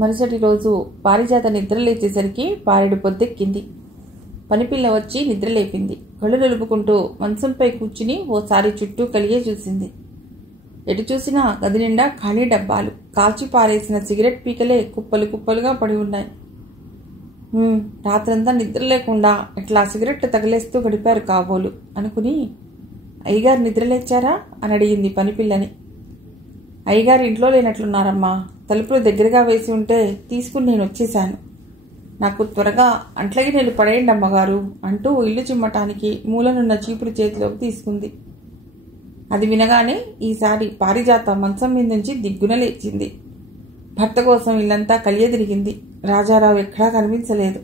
మరుసటి రోజు పారిజాత నిద్రలేచేసరికి పారెడు పొద్దెక్కింది. పనిపిల్ల వచ్చి నిద్రలేపింది. కళ్ళు నిలుపుకుంటూ మంచంపై కూర్చుని ఓసారి చుట్టూ కలిగే చూసింది. ఎటు చూసినా గది నిండా ఖాళీ డబ్బాలు, కాల్చి పారేసిన సిగరెట్ పీకలే కుప్పలు కుప్పలుగా పడి ఉన్నాయి. రాత్రంతా నిద్ర లేకుండా ఇట్లా సిగరెట్లు తగిలేస్తూ గడిపారు కాబోలు అనుకుని, అయ్యగారు నిద్రలేచారా అని అడిగింది పనిపిల్లని. అయ్యగారు ఇంట్లో లేనట్లున్నారమ్మా, తలుపులు దగ్గరగా వేసి ఉంటే తీసుకుని నేను వచ్చేశాను. నాకు త్వరగా అంట్లకి నేను పడేయండి అమ్మగారు అంటూ ఇల్లు చిమ్మటానికి మూలనున్న చీపురు చేతిలోకి తీసుకుంది. అది వినగానే ఈసారి పారిజాత మంచం మీద నుంచి దిగ్గున లేచింది. భర్త కోసం ఇల్లంతా కలియదిరిగింది. రాజారావు ఎక్కడా కనిపించలేదు.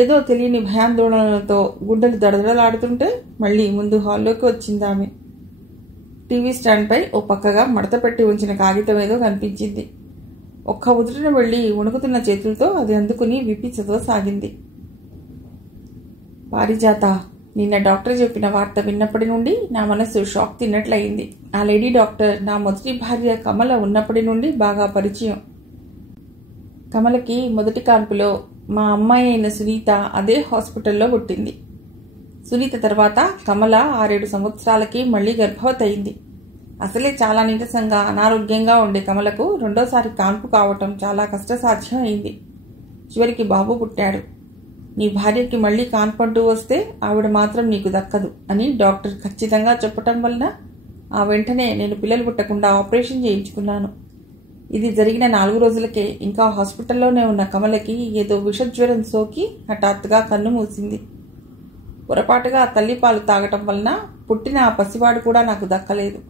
ఏదో తెలియని భయాందోళనలతో గుండెలు దడదడలాడుతుంటే మళ్ళీ ముందు హాల్లోకి వచ్చింది ఆమె. టీవీ స్టాండ్పై ఓ పక్కగా మడత పెట్టి ఉంచిన కాగితం ఏదో కనిపించింది. ఒక్క ఉదుటిన వెళ్ళి వణుకుతున్న చేతులతో అది అందుకుని విప్పి చదవసాగింది. పారిజాత, నిన్న డాక్టర్ చెప్పిన వార్త విన్నప్పటి నుండి నా మనసు షాక్ తిన్నట్లయింది. ఆ లేడీ డాక్టర్ నా మొదటి భార్య కమల ఉన్నప్పటి నుండి బాగా పరిచయం. కమలకి మొదటి కాన్పులో మా అమ్మాయి అయిన సునీత అదే హాస్పిటల్లో పుట్టింది. సునీత తర్వాత కమల 6-7 సంవత్సరాలకి మళ్లీ గర్భవతి అయింది. అసలే చాలా నీరసంగా అనారోగ్యంగా ఉండే కమలకు రెండోసారి కాన్పు కావటం చాలా కష్టసాధ్యం అయింది. చివరికి బాబు పుట్టాడు. నీ భార్యకి మళ్లీ కాన్పంటూ వస్తే ఆవిడ మాత్రం నీకు దక్కదు అని డాక్టర్ ఖచ్చితంగా చెప్పటం వలన ఆ వెంటనే నేను పిల్లలు పుట్టకుండా ఆపరేషన్ చేయించుకున్నాను. ఇది జరిగిన 4 రోజులకే ఇంకా హాస్పిటల్లోనే ఉన్న కమలకి ఏదో విషజ్వరం సోకి హఠాత్తుగా కన్ను మూసింది. పొరపాటుగా తల్లిపాలు తాగటం వలన పుట్టిన ఆ పసివాడు కూడా నాకు దక్కలేదు.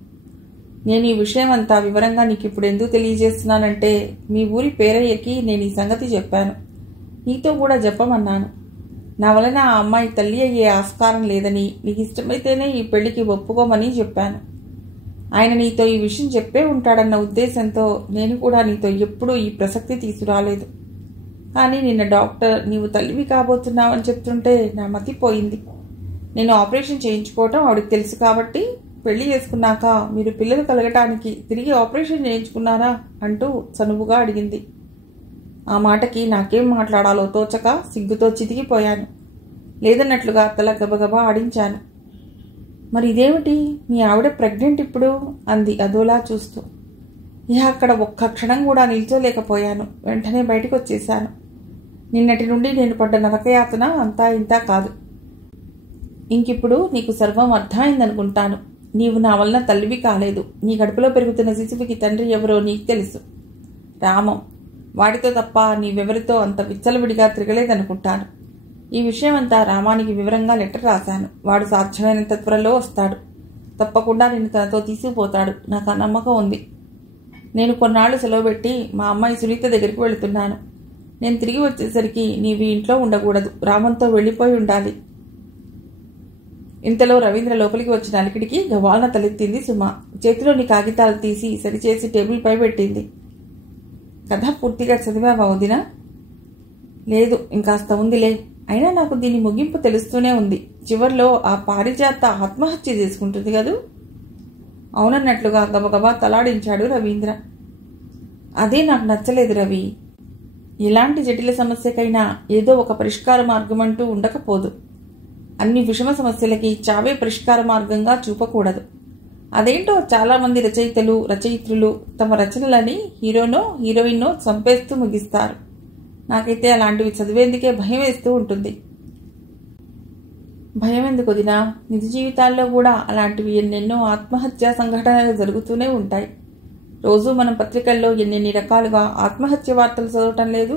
నేను ఈ విషయం అంతా వివరంగా నీకు ఇప్పుడు ఎందుకు తెలియజేస్తున్నానంటే, మీ ఊరి పేరయ్యకి నేను ఈ సంగతి చెప్పాను. నీతో కూడా చెప్పమన్నాను. నా వలన ఆ అమ్మాయి తల్లి అయ్యే ఆస్కారం లేదని, నీకు ఇష్టమైతేనే ఈ పెళ్లికి ఒప్పుకోమని చెప్పాను. ఆయన నీతో ఈ విషయం చెప్పే ఉంటాడన్న ఉద్దేశంతో నేను కూడా నీతో ఎప్పుడూ ఈ ప్రసక్తి తీసుకురాలేదు. కానీ నిన్న డాక్టర్ నీవు తల్లివి కాబోతున్నావని చెప్తుంటే నా మతిపోయింది. నేను ఆపరేషన్ చేయించుకోవటం ఆవిడకి తెలుసు కాబట్టి పెళ్లి చేసుకున్నాక మీరు పిల్లలు కలగటానికి తిరిగి ఆపరేషన్ చేయించుకున్నారా అంటూ చనువుగా అడిగింది. ఆ మాటకి నాకేం మాట్లాడాలో తోచక సిగ్గుతో చితికిపోయాను. లేదన్నట్లుగా తల గబగబా ఆడించాను. మరి ఇదేమిటి, మీ ఆవిడ ప్రెగ్నెంట్ ఇప్పుడు అంది అదోలా చూస్తూ. అక్కడ ఒక్క క్షణం కూడా నిల్చోలేకపోయాను. వెంటనే బయటకు వచ్చేశాను. నిన్నటి నుండి నేను పడ్డ నరకయాతన అంతా ఇంతా కాదు. ఇంకిప్పుడు నీకు సర్వం అర్థమైందనుకుంటాను. నీవు నా వలన తల్లివి కాలేదు. నీ గడుపులో పెరుగుతున్న శిశువుకి తండ్రి ఎవరో నీకు తెలుసు. రామం. వాడితో తప్ప నీవెవరితో అంత విచ్చలవిడిగా తిరగలేదనుకుంటాను. ఈ విషయం అంతా రామానికి వివరంగా లెటర్ రాశాను. వాడు సాధ్యమైనంత త్వరలో వస్తాడు. తప్పకుండా నిన్ను తనతో తీసుకుపోతాడు. నాకు ఆ నమ్మకం ఉంది. నేను కొన్నాళ్లు సెలవు పెట్టి మా అమ్మాయి సునీత దగ్గరికి వెళుతున్నాను. నేను తిరిగి వచ్చేసరికి నీవు ఇంట్లో ఉండకూడదు. రామంతో వెళ్ళిపోయి ఉండాలి. ఇంతలో రవీంద్ర లోపలికి వచ్చిన అలికిడికి గవాలన తలెత్తింది సుమ. చేతిలోని కాగితాలు తీసి సరిచేసి టేబుల్ పై పెట్టింది. కథ పూర్తిగా చదివావా వదినా? లేదు, ఇంకాస్త ఉందిలే. అయినా నాకు దీని ముగింపు తెలుస్తూనే ఉంది. చివర్లో ఆ పారిజాత ఆత్మహత్య చేసుకుంటుంది కదూ? అవునన్నట్లుగా గబగబా తలాడించాడు రవీంద్ర. అదే నాకు నచ్చలేదు రవి. ఎలాంటి జటిల సమస్యకైనా ఏదో ఒక పరిష్కార మార్గం అంటూ ఉండకపోదు. అన్ని విషమ సమస్యలకి చావే పరిష్కార మార్గంగా చూపకూడదు. అదేంటో చాలా మంది రచయిత్రులు తమ రచనలని హీరోనో హీరోయిన్నో చంపేస్తూ ముగిస్తారు. నాకైతే అలాంటివి చదివేందుకే భయం వేస్తూ ఉంటుంది. భయం ఎందుకు వదినా? నిజ జీవితాల్లో కూడా అలాంటివి ఎన్నెన్నో ఆత్మహత్యా సంఘటనలు జరుగుతూనే ఉంటాయి. రోజు మనం పత్రికల్లో ఎన్నెన్ని రకాలుగా ఆత్మహత్య వార్తలు చదవటం లేదు?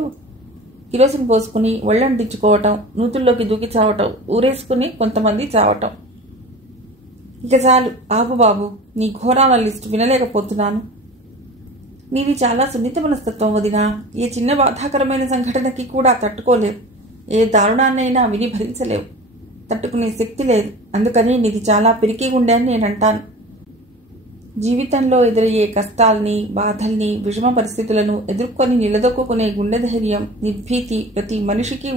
కిరోసిన్ పోసుకుని ఒళ్ళంటించుకోవటం, నూతుల్లోకి దూకి చావటం, ఊరేసుకుని కొంతమంది చావటం. ఇక చాలు ఆపు బాబు, నీ ఘోరాల లిస్టు వినలేకపోతున్నాను. నీది చాలా సున్నిత మనస్తత్వం వదినా. ఏ చిన్న బాధాకరమైన సంఘటనకి కూడా తట్టుకోలేవు. ఏ దారుణాన్నైనా విని భరించలేవు. తట్టుకునే శక్తి లేదు. అందుకని నీది చాలా పిరికి గుండె అని నేనంటాను. జీవితంలో ఎదురయ్యే కష్టాల్ని, బాధల్ని, విషమ పరిస్థితులను ఎదుర్కొని నిలదొక్కునే గుండె ధైర్యం, నిర్భీతి ప్రతి మనిషికి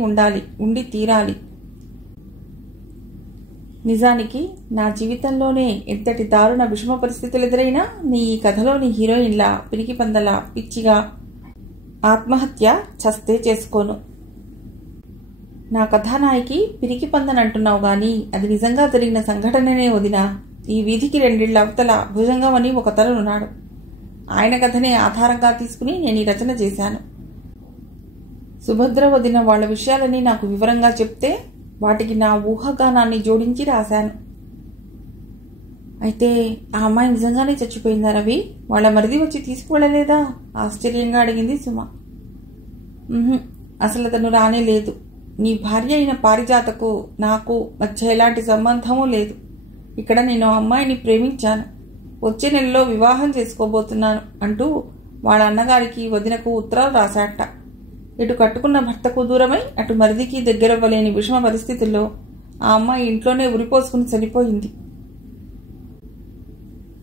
ఉండి తీరాలి. నిజానికి నా జీవితంలోనే ఎంతటి దారుణ విషమ పరిస్థితులు ఎదురైనా నీ ఈ కథలోని హీరోయిన్లా పిరికి పందలా పిచ్చిగా ఆత్మహత్య చస్తే చేసుకోను. నా కథానాయికి పిరికి పందనంటున్నావు గాని అది నిజంగా జరిగిన సంఘటననే వదినా. ఈ వీధికి 2 ఇళ్ల అవతల భుజంగం అని ఒకతనున్నాడు. ఆయన కథనే ఆధారంగా తీసుకుని నేను ఈ రచన చేశాను. సుభద్ర వదిన వాళ్ళ విషయాలని నాకు వివరంగా చెప్తే వాటికి నా ఊహాగానాన్ని జోడించి రాశాను. అయితే ఆ అమ్మాయి నిజంగానే చచ్చిపోయిందా రవి? వాళ్ళ మరిది వచ్చి తీసుకువెళ్ళలేదా? ఆశ్చర్యంగా అడిగింది సుమ. అసలు అతను రానే లేదు. నీ భార్య అయిన పారిజాతకు నాకు మధ్య ఎలాంటి సంబంధమూ లేదు. ఇక్కడ నేను ఆ అమ్మాయిని ప్రేమించాను, వచ్చే నెలలో వివాహం చేసుకోబోతున్నాను అంటూ వాళ్ళ అన్నగారికి వదినకు ఉత్తరాలు రాశాట. ఇటు కట్టుకున్న భర్తకు దూరమై అటు మరిదికి దగ్గరవ్వలేని విషమ పరిస్థితుల్లో ఆ అమ్మాయి ఇంట్లోనే ఉరిపోసుకుని చనిపోయింది.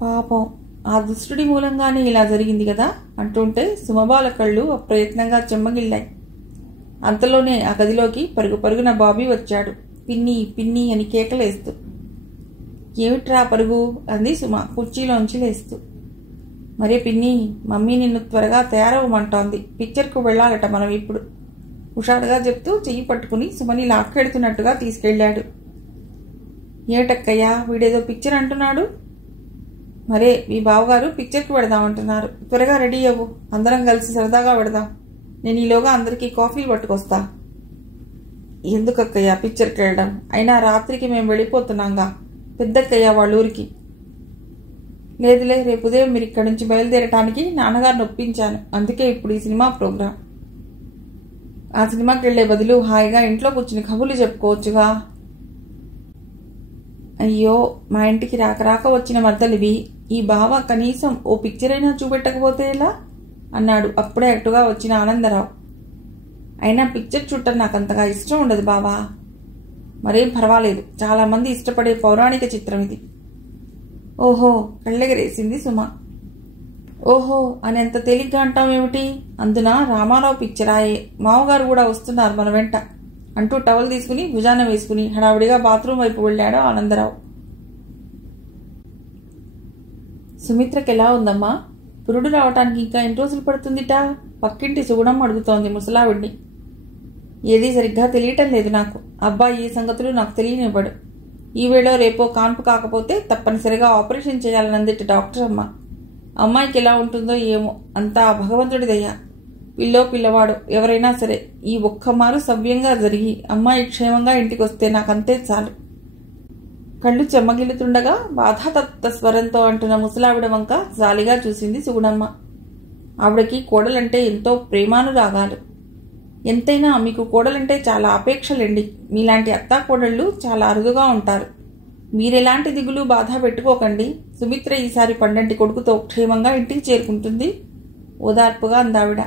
పాపం, ఆ దుష్టుడి మూలంగానే ఇలా జరిగింది కదా అంటుంటే సుమబాల కళ్ళు అప్రయత్నంగా చెమ్మగిల్లాయి. అంతలోనే ఆ గదిలోకి పరుగు పరుగున బాబీ వచ్చాడు, పిన్ని పిన్ని అని కేకలేస్తూ. ఏమిట్రా పరుగు అంది సుమ కుర్చీలోంచి లేస్తూ. మరే పిన్ని, మమ్మీ నిన్ను త్వరగా తయారవ్వమంటోంది. పిక్చర్కు వెళ్ళాలట మనం ఇప్పుడు, హుషారుగా చెప్తూ చెయ్యి పట్టుకుని సుమని లాక్కెడుతున్నట్టుగా తీసుకెళ్లాడు. ఏటక్కయ్యా, వీడేదో పిక్చర్ అంటున్నాడు. మరే మీ బావగారు పిక్చర్కి వెడదామంటున్నారు. త్వరగా రెడీ అవ్వు, అందరం కలిసి సరదాగా వెడదాం. నేను ఈలోగా అందరికీ కాఫీలు పట్టుకొస్తా. ఎందుకక్కయ్యా పిక్చర్కి వెళ్ళడం? అయినా రాత్రికి మేము వెళ్ళిపోతున్నాంగా పెద్దక్కయ్య వాళ్ళ ఊరికి. లేదులే, రేపు ఉదయం మీరు ఇక్కడి నుంచి బయలుదేరటానికి నాన్నగారిని ఒప్పించాను. అందుకే ఇప్పుడు ఈ సినిమా ప్రోగ్రాం. ఆ సినిమాకి వెళ్లే బదులు హాయిగా ఇంట్లో కూర్చుని కబుర్లు చెప్పుకోవచ్చుగా. అయ్యో, మా ఇంటికి రాక వచ్చిన మద్దలివి. ఈ బావ కనీసం ఓ పిక్చర్ అయినా చూపెట్టకపోతే ఎలా అన్నాడు అప్పుడే అటుగా వచ్చిన ఆనందరావు. అయినా పిక్చర్ చూడటం నాకంతగా ఇష్టం ఉండదు బావా. మరేం పర్వాలేదు, చాలా మంది ఇష్టపడే పౌరాణిక చిత్రం ఇది. ఓహో, కళ్ళెగరేసింది సుమ. ఓహో అని ఎంత తేలిగ్గా అంటామేమిటి? అందున రామారావు పిక్చరాయే. మామగారు కూడా వస్తున్నారు మన వెంట అంటూ టవల్ తీసుకుని భుజాన వేసుకుని హడావిడిగా బాత్రూం వైపు వెళ్ళాడు ఆనందరావు. సుమిత్రకి ఎలా ఉందమ్మా? పురుడు రావటానికి ఇంకా ఎన్ని రోజులు పడుతుందిట? పక్కింటి సుగుణం అడుగుతోంది ముసలావిడ్ని. ఏదీ సరిగ్గా తెలియటం లేదు నాకు. అబ్బాయి ఈ సంగతులు నాకు తెలియనివ్వడు. ఈవేళో రేపో కాన్పు కాకపోతే తప్పనిసరిగా ఆపరేషన్ చేయాలనందిట డాక్టర్ అమ్మ. అమ్మాయికి ఎలా ఉంటుందో ఏమో, అంతా భగవంతుడిదయ్యా. పిల్లో పిల్లవాడు ఎవరైనా సరే ఈ ఒక్కమారు సవ్యంగా జరిగి అమ్మాయి క్షేమంగా ఇంటికి వస్తే నాకంతే చాలు. కళ్ళు చెమ్మగిల్లుతుండగా బాధాతప్త స్వరంతో అంటున్న ముసలావిడ వంక జాలిగా చూసింది సుగుణమ్మ. ఆవిడకి కోడలంటే ఎంతో ప్రేమానురాగాలు. ఎంతైనా మీకు కోడలంటే చాలా అపేక్షలండి. మీలాంటి అత్తా కోడళ్ళు చాలా అరుదుగా ఉంటారు. మీరెలాంటి దిగులు బాధ పెట్టుకోకండి. సుమిత్ర ఈసారి పండంటి కొడుకుతో క్షేమంగా ఇంటికి చేరుకుంటుంది ఓదార్పుగా అందావిడ.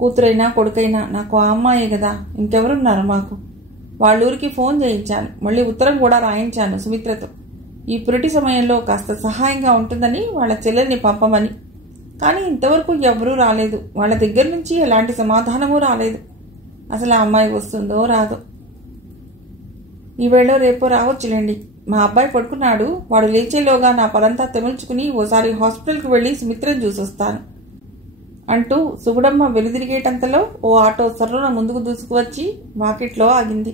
కూతురైనా కొడుకైనా నాకు ఆ అమ్మాయే కదా, ఇంకెవరున్నారు మాకు? వాళ్ళూరికి ఫోన్ చేయించాను, మళ్ళీ ఉత్తరం కూడా రాయించాను సుమిత్రతో. ఈ పురిటి సమయంలో కాస్త సహాయంగా ఉంటుందని వాళ్ళ చెల్లెల్ని పంపమని. కానీ ఇంతవరకు ఎవరూ రాలేదు. వాళ్ళ దగ్గర నుంచి ఎలాంటి సమాధానమూ రాలేదు. అసలు ఆ అమ్మాయి వస్తుందో రాదో. ఈవేళ రేపో రావచ్చులేండి. మా అబ్బాయి పడుకున్నాడు. వాడు లేచేలోగా నా పనంతా తెముల్చుకుని ఓసారి హాస్పిటల్కి వెళ్ళి సుమిత్రను చూసొస్తాను అంటూ సుగుడమ్మ వెలుదిరిగేటంతలో ఓ ఆటో సర్రున ముందుకు దూసుకువచ్చి వాకిట్లో ఆగింది.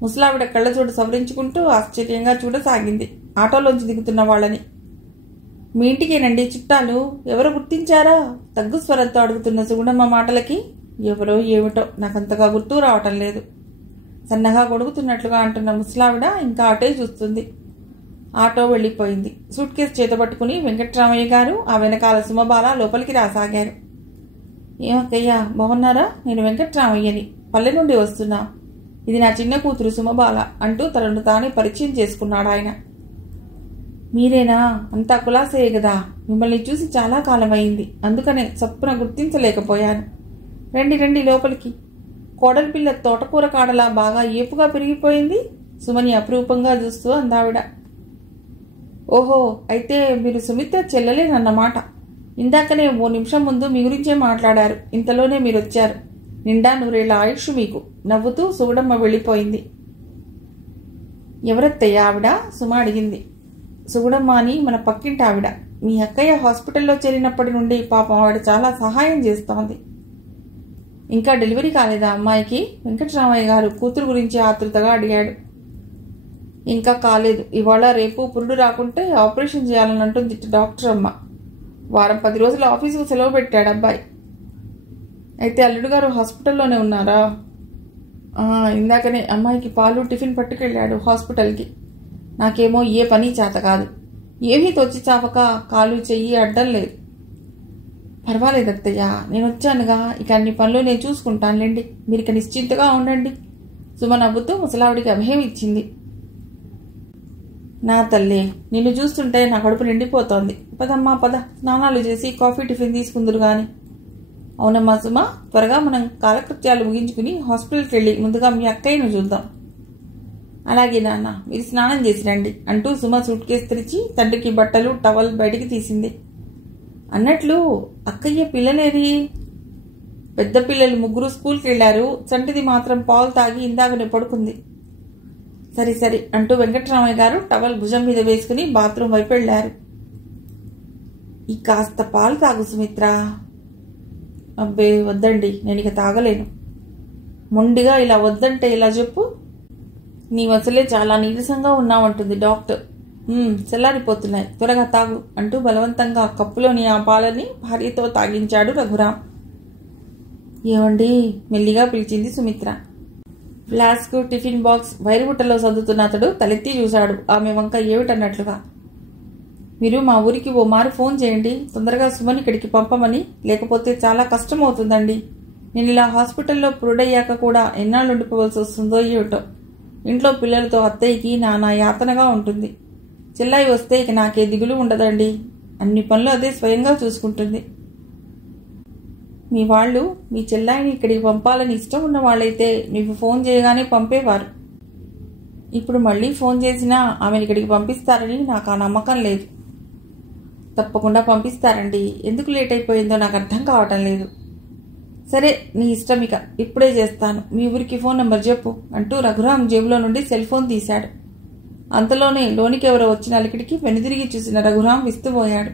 ముసలావిడ కళ్ళజోడు సవరించుకుంటూ ఆశ్చర్యంగా చూడసాగింది ఆటోలోంచి దిగుతున్న వాళ్ళని. మీ ఇంటికేనండి చుట్టాలు? ఎవరో గుర్తించారా? తగ్గు స్వరంతో అడుగుతున్న సుగుణమ్మ మాటలకి ఎవరో ఏమిటో నాకంతగా గుర్తు రావటం లేదు. సన్నగా గొడుగుతున్నట్లుగా అంటున్న ముసలావిడ ఇంకా అటే చూస్తుంది. ఆటో వెళ్ళిపోయింది. సూట్ కేసు చేతబట్టుకుని వెంకట్రామయ్య గారు ఆ వెనకాల సుమబాల లోపలికి రాసాగారు. ఏమక్కయ్యా, బాగున్నారా? నేను వెంకట్రామయ్యని, పల్లె నుండి వస్తున్నా. ఇది నా చిన్న కూతురు సుమబాల అంటూ తనను తానే పరిచయం చేసుకున్నాడు ఆయన. మీరేనా? అంతా కులాసయ్యే కదా. మిమ్మల్ని చూసి చాలా కాలం అయింది, అందుకనే చప్పున గుర్తించలేకపోయాను. రండి రండి లోపలికి. కోడలి పిల్ల తోటకూర కాడలా బాగా ఏపుగా పెరిగిపోయింది సుమని అపురూపంగా చూస్తూ అందావిడ. ఓహో, అయితే మీరు సుమిత్ర చెల్లలేనన్నమాట. ఇందాకనే 3 నిమిషం ముందు మీ గురించే మాట్లాడారు. ఇంతలోనే మీరొచ్చారు. నిండా 100 ఏళ్ల ఆయుష్ మీకు. నవ్వుతూ సుగుడమ్మ వెళ్ళిపోయింది. ఎవరత్తయ్యా ఆవిడ? సుమ అడిగింది. సుగుడమ్మ అని మన పక్కింటి ఆవిడ. మీ అక్కయ్య హాస్పిటల్లో చేరినప్పటి నుండి పాపం ఆవిడ చాలా సహాయం చేస్తోంది. ఇంకా డెలివరీ కాలేదా అమ్మాయికి? వెంకటరామయ్య గారు కూతురు గురించి ఆతృతగా అడిగాడు. ఇంకా కాలేదు. ఇవాళ రేపు పురుడు రాకుంటే ఆపరేషన్ చేయాలని అంటుంది డాక్టర్ అమ్మ. వారం 10 రోజులు ఆఫీసుకు సెలవు పెట్టాడు అబ్బాయి. అయితే అల్లుడు గారు హాస్పిటల్లోనే ఉన్నారా? ఇందాకనే అమ్మాయికి పాలు టిఫిన్ పట్టుకెళ్ళాడు హాస్పిటల్కి. నాకేమో ఏ పని చేత కాదు. ఏమీ తొచ్చి చాపక కాలు చెయ్యి అడ్డం లేదు. పర్వాలేదు అత్తయ్య, నేను వచ్చానుగా, ఇక అన్ని పనులు నేను చూసుకుంటానులేండి, మీరు ఇక నిశ్చింతగా ఉండండి. సుమ నవ్వుతూ ముసలావిడికి అభయం ఇచ్చింది. నా తల్లి, నిన్ను చూస్తుంటే నా కడుపు నిండిపోతోంది. పదమ్మా పద, స్నానాలు చేసి కాఫీ టిఫిన్ తీసుకుందురు గాని. అవునమ్మా సుమ, త్వరగా మనం కాలకృత్యాలు ముగించుకుని హాస్పిటల్కి వెళ్ళి ముందుగా మీ అక్కయ్యను చూద్దాం. అలాగే నాన్న, మీరు స్నానం చేసి రండి అంటూ సుమ సూట్ కేసు తెరిచి తండ్రికి బట్టలు టవల్ బయటికి తీసింది. అన్నట్లు అక్కయ్య పిల్లలేరి? పెద్ద పిల్లలు 3 స్కూల్కి వెళ్లారు. చంటిది మాత్రం పాలు తాగి ఇందాకనే పడుకుంది. సరే సరే అంటూ వెంకటరామయ్య గారు టవల్ భుజం మీద వేసుకుని బాత్రూమ్ వైపు వెళ్లారు. ఈ కాస్త పాలు తాగు సుమిత్ర. అబ్బే వద్దండి, నేను ఇక తాగలేను. మొండిగా ఇలా వద్దంటే ఇలా చెప్పు. నీ అసలే చాలా నీరసంగా ఉన్నావంటుంది డాక్టర్. చల్లారిపోతున్నాయి, త్వరగా తాగు అంటూ బలవంతంగా కప్పులోని ఆ పాలని భార్యతో తాగించాడు రఘురాం. ఏమండి, మెల్లిగా పిలిచింది సుమిత్ర. ఫ్లాస్క్, టిఫిన్ బాక్స్ వైరుబుట్టలో సర్దుతున్న అతడు తలెత్తి చూశాడు ఆమె వంక ఏమిటన్నట్లుగా. మీరు మా ఊరికి ఓ మారు ఫోన్ చేయండి, తొందరగా సుమని ఇక్కడికి పంపమని, లేకపోతే చాలా కష్టం అవుతుందండి. నేను ఇలా హాస్పిటల్లో పురుడయ్యాక కూడా ఎన్నాళ్ళు ఉండిపోవలసి వస్తుందో ఏమిటో. ఇంట్లో పిల్లలతో అత్తయ్యకి నానా యాతనగా ఉంటుంది. చెల్లాయి వస్తే ఇక నాకే దిగులు ఉండదండి. అన్ని పనులు అదే స్వయంగా చూసుకుంటుంది. మీ వాళ్ళు మీ చెల్లాయిని ఇక్కడికి పంపాలని ఇష్టం ఉన్న వాళ్ళైతే నీకు ఫోన్ చేయగానే పంపేవారు. ఇప్పుడు మళ్ళీ ఫోన్ చేసినా ఆమెను ఇక్కడికి పంపిస్తారని నాకు ఆ నమ్మకం లేదు. తప్పకుండా పంపిస్తారండి. ఎందుకు లేట్ అయిపోయిందో నాకు అర్థం కావటం లేదు. సరే, నీ ఇష్టం, ఇక ఇప్పుడే చేస్తాను. మీ ఊరికి ఫోన్ నెంబర్ చెప్పు అంటూ రఘురాం జేబులో నుండి సెల్ ఫోన్ తీశాడు. అంతలోనే లోనికి ఎవరో వచ్చిన అలికిడికి వెనుదిరిగి చూసిన రఘురాం విస్తుపోయాడు.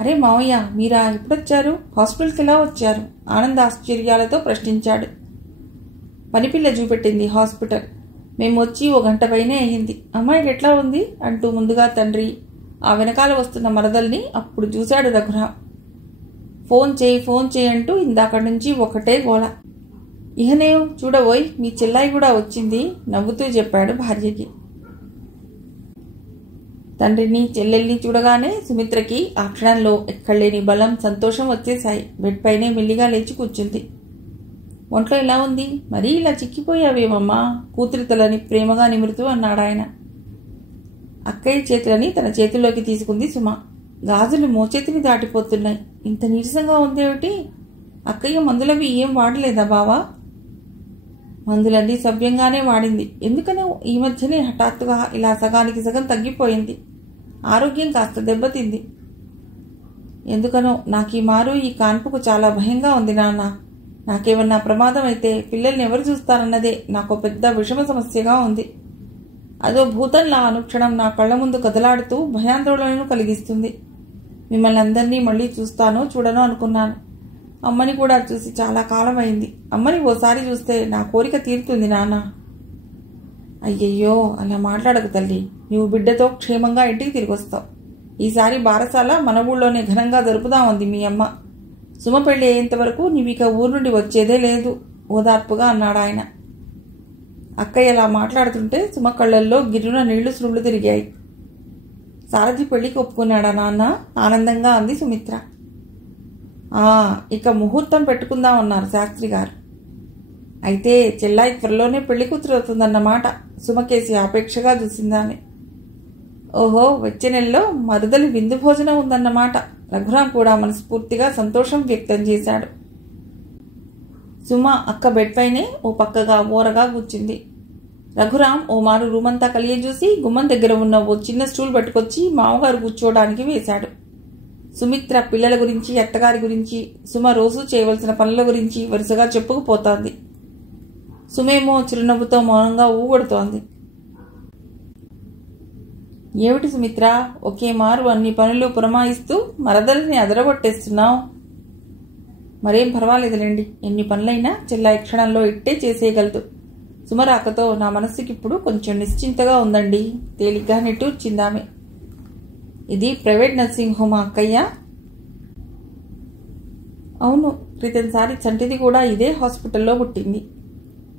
అరే మావయ్య, మీరా? ఎప్పుడొచ్చారు? హాస్పిటల్కి ఎలా వచ్చారు? ఆనంద ఆశ్చర్యాలతో ప్రశ్నించాడు. పనిపిల్ల చూపెట్టింది హాస్పిటల్. మేము వచ్చి 1 గంట పైనే అయ్యింది. అమ్మాయికి ఎట్లా ఉంది అంటూ ముందుగా తండ్రి, ఆ వెనకాల వస్తున్న మరదల్ని అప్పుడు చూశాడు రఘురాం. ఫోన్ చేయి అంటూ ఇందాకటి నుంచి ఒకటే గోల. ఇహనేం చూడబోయ్, మీ చెల్లాయి కూడా వచ్చింది నవ్వుతూ చెప్పాడు భార్యకి. తండ్రిని చెల్లెల్ని చూడగానే సుమిత్రకి ఆ క్షణంలో ఎక్కడలేని బలం, సంతోషం వచ్చేశాయి. బెడ్ పైనే మెల్లిగా లేచి కూర్చుంది. ఒంట్లో ఎలా ఉంది? మరీ ఇలా చిక్కిపోయావేమమ్మా, కూతురి తలని ప్రేమగా నిమురుతూ అన్నాడాయన. అక్కయ్య చేతులని తన చేతుల్లోకి తీసుకుంది సుమ. గాజులు మోచేతిని దాటిపోతున్నాయి. ఇంత నీరసంగా ఉందేమిటి? అక్కయ్య మందులవి ఏం వాడలేదా బావా? మందులన్నీ సవ్యంగానే వాడింది. ఎందుకనో ఈ మధ్యనే హఠాత్తుగా ఇలా సగానికి సగం తగ్గిపోయింది. ఆరోగ్యం కాస్త దెబ్బతింది. ఎందుకనో నాకు ఈ మారు ఈ కాన్పుకు చాలా భయంగా ఉంది నాన్న. నాకేమన్నా ప్రమాదం అయితే పిల్లల్ని ఎవరు చూస్తారన్నదే నాకు పెద్ద విషమ సమస్యగా ఉంది. అదో భూతంలా అనుక్షణం నా కళ్ల ముందు కదలాడుతూ భయాందోళనను కలిగిస్తుంది. మిమ్మల్ని అందరినీ మళ్ళీ చూస్తానో చూడనో అనుకున్నాను. అమ్మని కూడా చూసి చాలా కాలం అయింది. అమ్మని ఓసారి చూస్తే నా కోరిక తీరుతుంది నాన్న. అయ్యయ్యో, అలా మాట్లాడకు తల్లి. నీవు బిడ్డతో క్షేమంగా ఇంటికి తిరిగి వస్తావు. ఈసారి బారసాల మన ఊళ్ళోనే ఘనంగా జరుపుదామంది మీ అమ్మ. సుమ పెళ్లి అయ్యేంత వరకు నీవిక ఊరు నుండి వచ్చేదే లేదు ఓదార్పుగా అన్నాడు ఆయన. అక్కయ్య అలా మాట్లాడుతుంటే సుమ కళ్ళల్లో గిర్రున నీళ్లు సురుళ్ళు తిరిగాయి. సారథి పెళ్లికి ఒప్పుకున్నాడా నాన్న? ఆనందంగా అంది సుమిత్ర. ఇక ముహూర్తం పెట్టుకుందామన్నారు శాస్త్రి గారు. అయితే చెల్లాయి త్వరలోనే పెళ్లి కూతురు అవుతుందన్నమాట. సుమకేసి ఆపేక్షగా చూసిందామె. ఓహో, వచ్చే నెలలో మరుదలి విందు భోజనం ఉందన్నమాట. రఘురాం కూడా మనస్ఫూర్తిగా సంతోషం వ్యక్తం చేశాడు. సుమ అక్క బెడ్ పైనే ఓ పక్కగా ఓరగా కూర్చుంది. రఘురాం ఓ మారు రూమంతా కలియజూసి గుమ్మం దగ్గర ఉన్న ఓ చిన్న స్టూల్ పట్టుకొచ్చి మామగారు కూర్చోవడానికి వేశాడు. సుమిత్ర పిల్లల గురించి, అత్తగారి గురించి, సుమ రోజు చేయవలసిన పనుల గురించి వరుసగా చెప్పుకుపోతోంది. సుమేమో చిరునవ్వుతో మౌనంగా ఊగొడుతోంది. ఏమిటి సుమిత్ర, ఒకే మారు అన్ని పనులు పురమాయిస్తూ మరదలిని అదరగొట్టేస్తున్నావు? మరేం పర్వాలేదులేండి, ఎన్ని పనులైనా చెల్లాయి క్షణంలో ఇట్టే చేసేయగలదు. సుమరాకతో నా మనస్సుకిప్పుడు కొంచెం నిశ్చింతగా ఉందండి, తేలిగ్గా నిట్టూర్చిందామె. ఇది ప్రైవేట్ నర్సింగ్ హోమా అక్కయ్య? అవును, క్రితంసారి చంటిది కూడా ఇదే హాస్పిటల్లో పుట్టింది.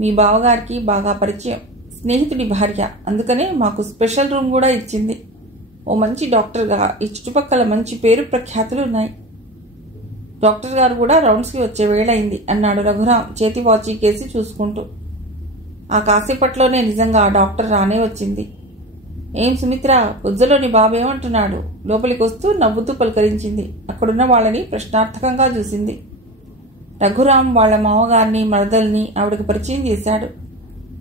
మీ బావగారికి బాగా పరిచయం, స్నేహితుడి భార్య, అందుకనే మాకు స్పెషల్ రూమ్ కూడా ఇచ్చింది. ఓ మంచి డాక్టర్గా ఈ చుట్టుపక్కల మంచి పేరు ప్రఖ్యాతులు ఉన్నాయి. డాక్టర్ గారు కూడా రౌండ్స్కి వచ్చే వేళయింది అన్నాడు రఘురాం చేతి వాచి కేసి చూసుకుంటూ. ఆ కాసేపట్లోనే నిజంగా ఆ డాక్టర్ రానే వచ్చింది. ఏం సుమిత్ర, బుజ్జలోని బాబేమంటున్నాడు? లోపలికి వస్తూ నవ్వుతూ పలకరించింది. అక్కడున్న వాళ్ళని ప్రశ్నార్థకంగా చూసింది. రఘురాం వాళ్ల మామగారిని మరదల్ని ఆవిడకు పరిచయం చేశాడు.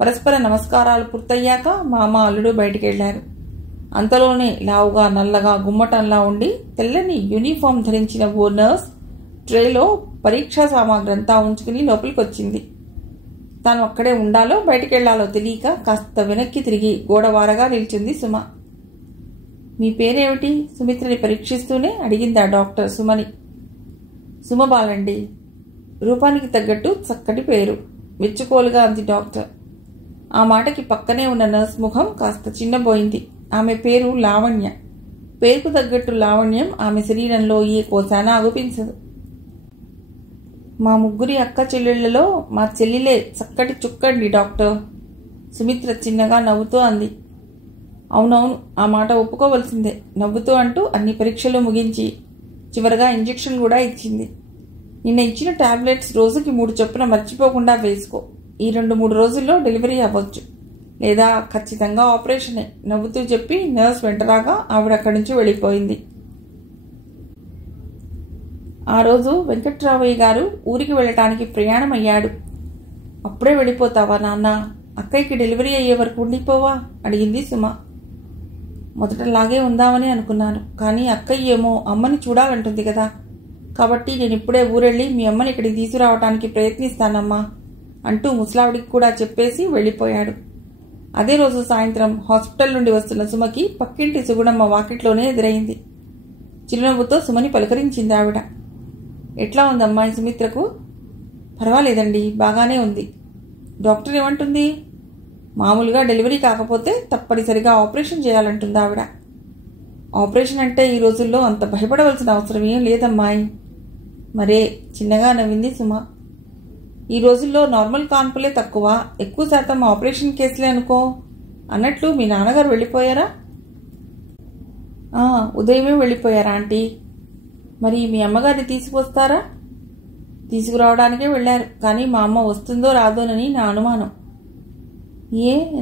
పరస్పర నమస్కారాలు పూర్తయ్యాక మామ అల్లుడు బయటికెళ్లారు. అంతలోనే లావుగా నల్లగా గుమ్మటంలా ఉండి తెల్లని యూనిఫామ్ ధరించిన ఓ నర్స్ ట్రేలో పరీక్షా సామాగ్రంతా ఉంచుకుని లోపలికి వచ్చింది. తాను అక్కడే ఉండాలో బయటికెళ్లాలో తెలియక కాస్త వెనక్కి తిరిగి గోడవారగా నిల్చుంది సుమ. మీ పేరేమిటి? సుమిత్రని పరీక్షిస్తూనే అడిగింది ఆ డాక్టర్ సుమని. సుమబాలండి. రూపానికి తగ్గట్టు చక్కటి పేరు, మెచ్చుకోలుగా అంది డాక్టర్. ఆ మాటకి పక్కనే ఉన్న నర్స్ ముఖం కాస్త చిన్నబోయింది. ఆమె పేరు లావణ్య. పేరుకు తగ్గట్టు లావణ్యం ఆమె శరీరంలో ఏ కోసానా అగుపించదు. మా ముగ్గురి అక్క చెల్లెళ్లలో మా చెల్లిలే చక్కటి చుక్కండి డాక్టర్, సుమిత్ర చిన్నగా నవ్వుతూ అంది. అవునవును, ఆ మాట ఒప్పుకోవలసిందే, నవ్వుతూ అంటూ అన్ని పరీక్షలు ముగించి చివరగా ఇంజెక్షన్ కూడా ఇచ్చింది. నిన్న ఇచ్చిన టాబ్లెట్స్ రోజుకి 3 చొప్పున మర్చిపోకుండా వేసుకో. ఈ 2-3 రోజుల్లో డెలివరీ అవ్వచ్చు, లేదా ఖచ్చితంగా ఆపరేషనే, నవ్వుతూ చెప్పి నర్స్ వెంటరాగా ఆవిడ అక్కడి నుంచి వెళ్ళిపోయింది. ఆ రోజు వెంకట్రామయ్య గారు ఊరికి వెళ్ళటానికి ప్రయాణమయ్యాడు. అప్పుడే వెళ్ళిపోతావా నాన్న? అక్కయ్యకి డెలివరీ అయ్యే వరకు ఉండిపోవా? అడిగింది సుమ. మొదటలాగే ఉందామని అనుకున్నాను, కానీ అక్కయ్య ఏమో అమ్మని చూడాలంటుంది కదా, కాబట్టి నేను ఇప్పుడే ఊరెళ్ళి మీ అమ్మని ఇక్కడికి తీసుకురావటానికి ప్రయత్నిస్తానమ్మా అంటూ ముసలావిడికి కూడా చెప్పేసి వెళ్ళిపోయాడు. అదే రోజు సాయంత్రం హాస్పిటల్ నుండి వస్తున్న సుమకి పక్కింటి సుగుణమ్మ వాకిట్లోనే ఎదురైంది. చిరునవ్వుతో సుమని పలకరించింది ఆవిడ. ఎట్లా ఉందమ్మాయి సుమిత్రకు? పర్వాలేదండి, బాగానే ఉంది. డాక్టర్ ఏమంటుంది? మామూలుగా డెలివరీ కాకపోతే తప్పనిసరిగా ఆపరేషన్ చేయాలంటుంది ఆవిడ. ఆపరేషన్ అంటే ఈ రోజుల్లో అంత భయపడవలసిన అవసరం ఏం లేదమ్మాయి. మరే, చిన్నగా నవ్వింది సుమ. ఈ రోజుల్లో నార్మల్ కాన్పులే తక్కువ, ఎక్కువ శాతం ఆపరేషన్ కేసులే అనుకో. అన్నట్లు మీ నాన్నగారు వెళ్ళిపోయారా? ఉదయమే వెళ్ళిపోయారా ఆంటీ? మరి మీ అమ్మగారిని తీసుకువస్తారా? తీసుకురావడానికే వెళ్ళారు, కానీ మా అమ్మ వస్తుందో రాదోనని నా అనుమానం.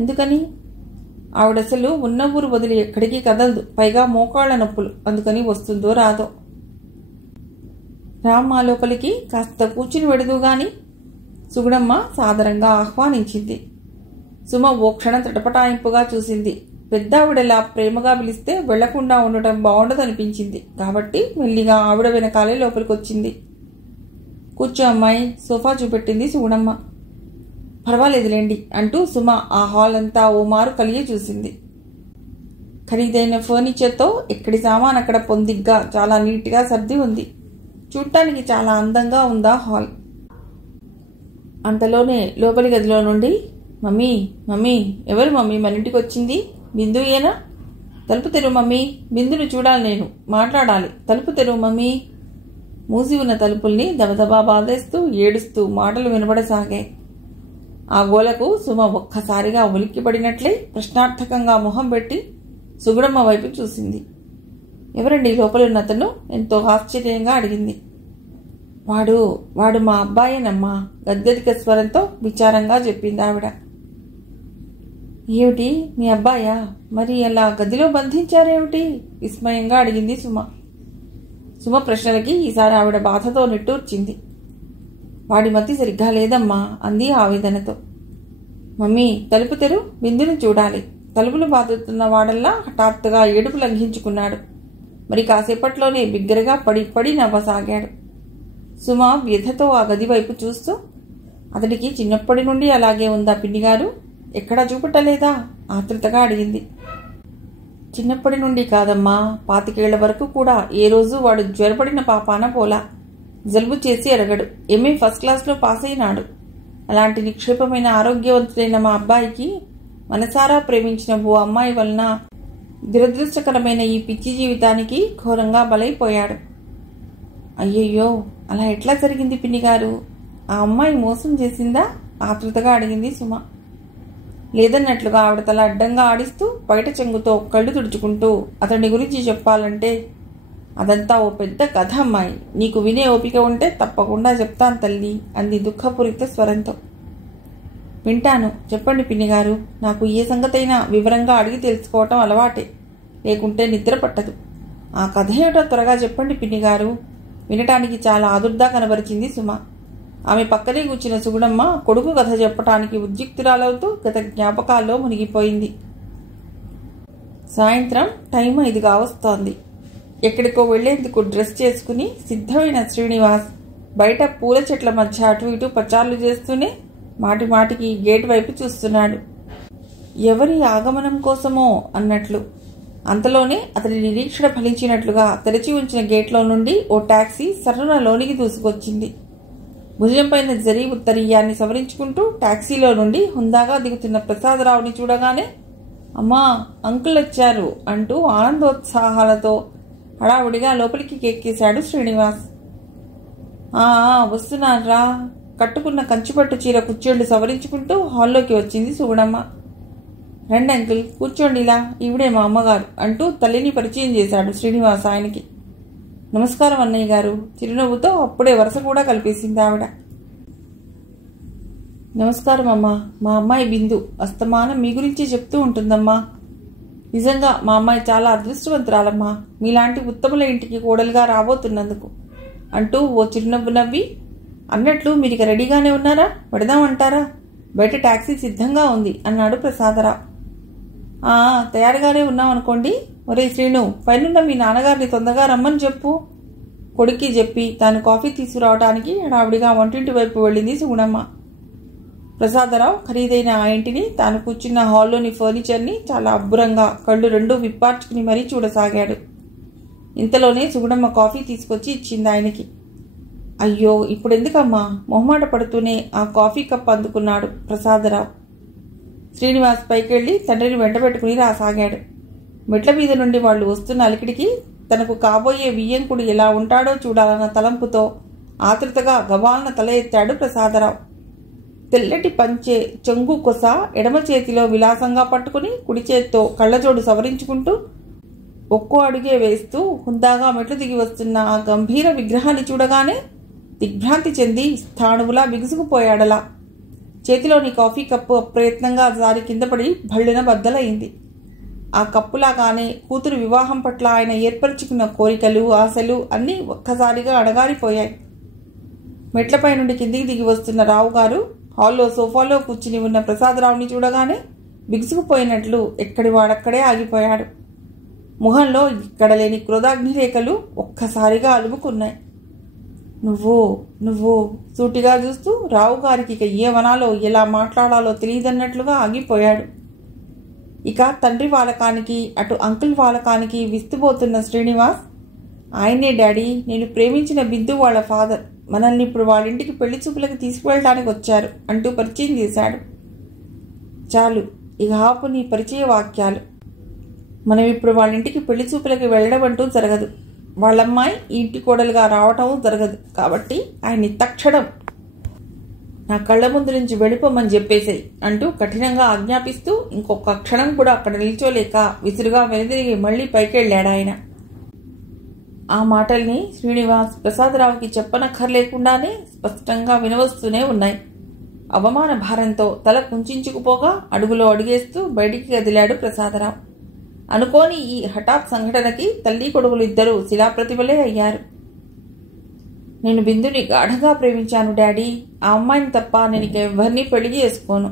ఎందుకని? ఆవిడసలు ఉన్న ఊరు వదిలి ఎక్కడికి కదలదు, పైగా మోకాళ్ల నొప్పులు, అందుకని వస్తుందో రాదో. రామ్మా లోపలికి, కాస్త కూర్చుని వెడుదు గాని సుగుణమ్మ సాదరంగా ఆహ్వానించింది. సుమ ఓ క్షణం తటపటాయింపుగా చూసింది. పెద్దావిడలా ప్రేమగా పిలిస్తే వెళ్లకుండా ఉండటం బాగుండదనిపించింది కాబట్టి మెల్లిగా ఆవిడ వెనకాలే లోపలికి వచ్చింది. కూర్చో అమ్మాయి, సోఫా చూపెట్టింది సుగుణమ్మ. పర్వాలేదులేండి అంటూ సుమ ఆ హాల్ అంతా ఓ మారు కలిగి చూసింది. ఖరీదైన ఫర్నిచర్తో ఎక్కడి సామాన్ అక్కడ పొందిగ్గా చాలా నీట్గా సర్ది ఉంది. చూడటానికి చాలా అందంగా ఉందా హాల్. అంతలోనే లోపలి గదిలో నుండి, మమ్మీ మమ్మీ, ఎవరు మమ్మీ మన ఇంటికి వచ్చింది? బిందు ఏనా? తలుపు తెరువు మమ్మీ, బిందును చూడాలి, నేను మాట్లాడాలి, తలుపు తెరువు మమ్మీ. మూసి ఉన్న తలుపుల్ని దబదబా బాధేస్తూ ఏడుస్తూ మాటలు వినబడసాగాయి. ఆ గోలకు సుమ ఒక్కసారిగా ఉలిక్కిపడినట్లే ప్రశ్నార్థకంగా మొహం పెట్టి సుగుణమ్మ వైపు చూసింది. ఎవరండి లోపలున్నతను? ఎంతో ఆశ్చర్యంగా అడిగింది. వాడు మా అబ్బాయేనమ్మా, గద్గదిక స్వరంతో విచారంగా చెప్పింది ఆవిడ. ఏమిటి, మీ అబ్బాయా? మరి అలా గదిలో బంధించారేమిటి? విస్మయంగా అడిగింది సుమ. సుమ ప్రశ్నలకి ఈసారి ఆవిడ బాధతో నిట్టూర్చింది. వాడి మతి సరిగ్గా లేదమ్మా అంది ఆవేదనతో. మమ్మీ, తలుపు తెరు, బిందుని చూడాలి. తలుపులు బాదుతున్న వాడల్లా హఠాత్తుగా ఏడుపు లంఘించుకున్నాడు. మరి కాసేపట్లోనే బిగ్గరగా పడి నవ్వసాగాడు. సుమ వ్యధతో ఆ గది వైపు చూస్తూ, అతడికి చిన్నప్పటి నుండి అలాగే ఉందా పిన్నిగారు? ఎక్కడా చూపట్టలేదా? ఆతృతగా అడిగింది. చిన్నప్పటి నుండి కాదమ్మా, 25 ఏళ్ల వరకు కూడా ఏ రోజు వాడు జ్వరపడిన పాపాన పోలా. జలుబు చేసి ఎరగడు. ఎంఏ ఫస్ట్ క్లాస్లో పాస్ అయినాడు. అలాంటి నిక్షేపమైన ఆరోగ్యవంతుడైన మా అబ్బాయికి మనసారా ప్రేమించిన ఓ అమ్మాయి వలన దురదృష్టకరమైన ఈ పిచ్చి జీవితానికి ఘోరంగా బలైపోయాడు. అయ్యయ్యో, అలా ఎట్లా జరిగింది పిన్నిగారు? ఆ అమ్మాయి మోసం చేసిందా? ఆతృతగా అడిగింది సుమ. లేదన్నట్లుగా ఆవిడ తల అడ్డంగా ఆడిస్తూ బయట చెంగుతో కళ్ళు తుడుచుకుంటూ అతని గురించి చెప్పాలంటే అదంతా ఓ పెద్ద కథ అమ్మాయి. నీకు వినే ఓపిక ఉంటే తప్పకుండా చెప్తాను తల్లి అంది దుఃఖపూరిత స్వరంతో. వింటాను, చెప్పండి పిన్నిగారు. నాకు ఏ సంగతైనా వివరంగా అడిగి తెలుసుకోవటం అలవాటే, లేకుంటే నిద్ర పట్టదు. ఆ కథ ఏమిటో త్వరగా చెప్పండి పిన్నిగారు. వినటానికి చాలా ఆదుర్దా కనబరిచింది సుమ. ఆమె పక్కనే కూర్చున్న సుగుణమ్మ కొడుకు కథ చెప్పటానికి ఉద్యుక్తురాలవుతూ గత జ్ఞాపకాల్లో మునిగిపోయింది. సాయంత్రం టైం 5 కావస్తోంది. ఎక్కడికో వెళ్లేందుకు డ్రెస్ చేసుకుని సిద్ధమైన శ్రీనివాస్ బయట పూల చెట్ల మధ్య అటు ఇటు పచార్లు చేస్తూనే మాటి మాటికి గేట్ వైపు చూస్తున్నాడు. ఎవరి ఆగమనం కోసమో అన్నట్లు. అంతలోనే అతని నిరీక్షణ ఫలించినట్లుగా తెరచి ఉంచిన గేట్లో నుండి ఓ టాక్సీ సర్రున లోనికి దూసుకొచ్చింది. భుజం పైన జరీ ఉత్తరీయాన్ని సవరించుకుంటూ టాక్సీలో నుండి హుందాగా దిగుతున్న ప్రసాదరావుని చూడగానే అమ్మా, అంకుల్ వచ్చారు అంటూ ఆనందోత్సాహాలతో హడావుడిగా లోపలికి ఎక్కేశాడు శ్రీనివాస్. వస్తున్నాన్రా. కట్టుకున్న కంచిపట్టు చీర కుచ్చెళ్ళు సవరించుకుంటూ హాల్లోకి వచ్చింది సుగుణమ్మ. రండి అంకుల్, కూర్చోండి, ఇలా ఈవిడే మా అమ్మగారు అంటూ తల్లిని పరిచయం చేశాడు శ్రీనివాస్ ఆయనకి. నమస్కారం అన్నయ్య గారు. చిరునవ్వుతో అప్పుడే వరుస కూడా కలిపేసింది ఆవిడ. నమస్కారం అమ్మా. మా అమ్మాయి బిందు అస్తమానం మీ గురించి చెప్తూ ఉంటుందమ్మా. నిజంగా మా అమ్మాయి చాలా అదృష్టవంతురాలమ్మా, మీలాంటి ఉత్తముల ఇంటికి కోడలుగా రాబోతున్నందుకు అంటూ ఓ చిరునవ్వు నవ్వి, అన్నట్లు మీరిక రెడీగానే ఉన్నారా? పెడదామంటారా? బయట టాక్సీ సిద్ధంగా ఉంది అన్నాడు ప్రసాదరావు. తయారుగానే ఉన్నామనుకోండి. ఒరే శ్రీను, పైనున్న మీ నాన్నగారిని తొందరగా రమ్మని చెప్పు. కొడుక్కి చెప్పి తాను కాఫీ తీసుకురావడానికి హడావిడిగా వంటింటి వైపు వెళ్ళింది సుగుణమ్మ. ప్రసాదరావు ఖరీదైన ఆ ఇంటిని, తాను కూర్చున్న హాల్లోని ఫర్నిచర్ని చాలా అబ్బురంగా కళ్ళు రెండూ విప్పార్చుకుని మరీ చూడసాగాడు. ఇంతలోనే సుగుణమ్మ కాఫీ తీసుకొచ్చి ఇచ్చింది ఆయనకి. అయ్యో, ఇప్పుడెందుకమ్మా? మొహమాట పడుతూనే ఆ కాఫీ కప్ అందుకున్నాడు ప్రసాదరావు. శ్రీనివాస్ పైకెళ్లి తండ్రిని వెంటబెట్టుకుని రాసాగాడు. మెట్ల మీద నుండి వాళ్ళు వస్తున్న అలికిడికి తనకు కాబోయే వియ్యంకుడు ఎలా ఉంటాడో చూడాలన్న తలంపుతో ఆతృతగా గబాలన తల ఎత్తాడు ప్రసాదరావు. తెల్లటి పంచె, చెంగు కొస ఎడమ చేతిలో విలాసంగా పట్టుకుని కుడి చేత్తో కళ్ళజోడు సవరించుకుంటూ ఒక్కో అడుగే వేస్తూ హుందాగా మెట్లు దిగి వస్తున్న ఆ గంభీర విగ్రహాన్ని చూడగానే దిగ్భ్రాంతి చెంది స్థాణువులా బిగుసుకుపోయాడలా. చేతిలోని కాఫీ కప్పు అప్రయత్నంగా జారి కిందపడి భళ్ళున బద్దలైంది. ఆ కప్పులాగానే కూతురు వివాహం పట్ల ఆయన ఏర్పరచుకున్న కోరికలు, ఆశలు అన్నీ ఒక్కసారిగా అడగారిపోయాయి. మెట్లపై నుండి కిందికి దిగి వస్తున్న రావుగారు హాల్లో సోఫాలో కూర్చుని ఉన్న ప్రసాదరావుని చూడగానే బిగుసుకుపోయినట్లు ఎక్కడి వాడక్కడే ఆగిపోయాడు. ముఖంలో ఇక్కడ లేని క్రోధాగ్నిరేఖలు ఒక్కసారిగా అలుముకున్నాయి. నువ్వు సూటిగా చూస్తూ రావుగారికి ఇక ఏమనాలో ఎలా మాట్లాడాలో తెలియదన్నట్లుగా ఆగిపోయాడు. ఇక తండ్రి వాలకానికి అటు అంకుల్ వాలకానికి విస్తుపోతున్న శ్రీనివాస్, ఆయనే డాడీ, నేను ప్రేమించిన బిందు వాళ్ళ ఫాదర్, మనల్ని ఇప్పుడు వాళ్ళింటికి పెళ్లి చూపులకు తీసుకువెళ్ళడానికి వచ్చారు అంటూ పరిచయం చేశాడు. చాలు, ఇక ఆపు నీ పరిచయ వాక్యాలు. మనం ఇప్పుడు వాళ్ళింటికి పెళ్లి చూపులకి వెళ్ళడం అంటూ జరగదు. వాళ్ళమ్మాయి ఈ ఇంటి కోడలుగా రావటం జరగదు. కాబట్టి ఆయన్ని తక్షణం నా కళ్ళ ముందు నుంచి వెళ్ళిపోమని చెప్పేశాయి అంటూ కఠినంగా ఆజ్ఞాపిస్తూ ఇంకొక క్షణం కూడా అక్కడ నిల్చోలేక విసురుగా వెనుదిరిగి మళ్లీ పైకెళ్లాడాయన. ఆ మాటల్ని శ్రీనివాస్ ప్రసాదరావుకి చెప్పనక్కర్లేకుండానే స్పష్టంగా వినవస్తూనే ఉన్నాయి. అవమాన భారంతో తల కుంచుకుపోగా అడుగులో అడుగేస్తూ బయటికి కదిలాడు ప్రసాదరావు. అనుకోని ఈ హఠాత్ సంఘటనకి తల్లి కొడుకులు ఇద్దరూ శిలాప్రతిభలే అయ్యారు. నేను బిందుని గాఢంగా ప్రేమించాను డాడీ. ఆ అమ్మాయిని తప్ప నేను ఎవరిని పెళ్లి చేసుకోను.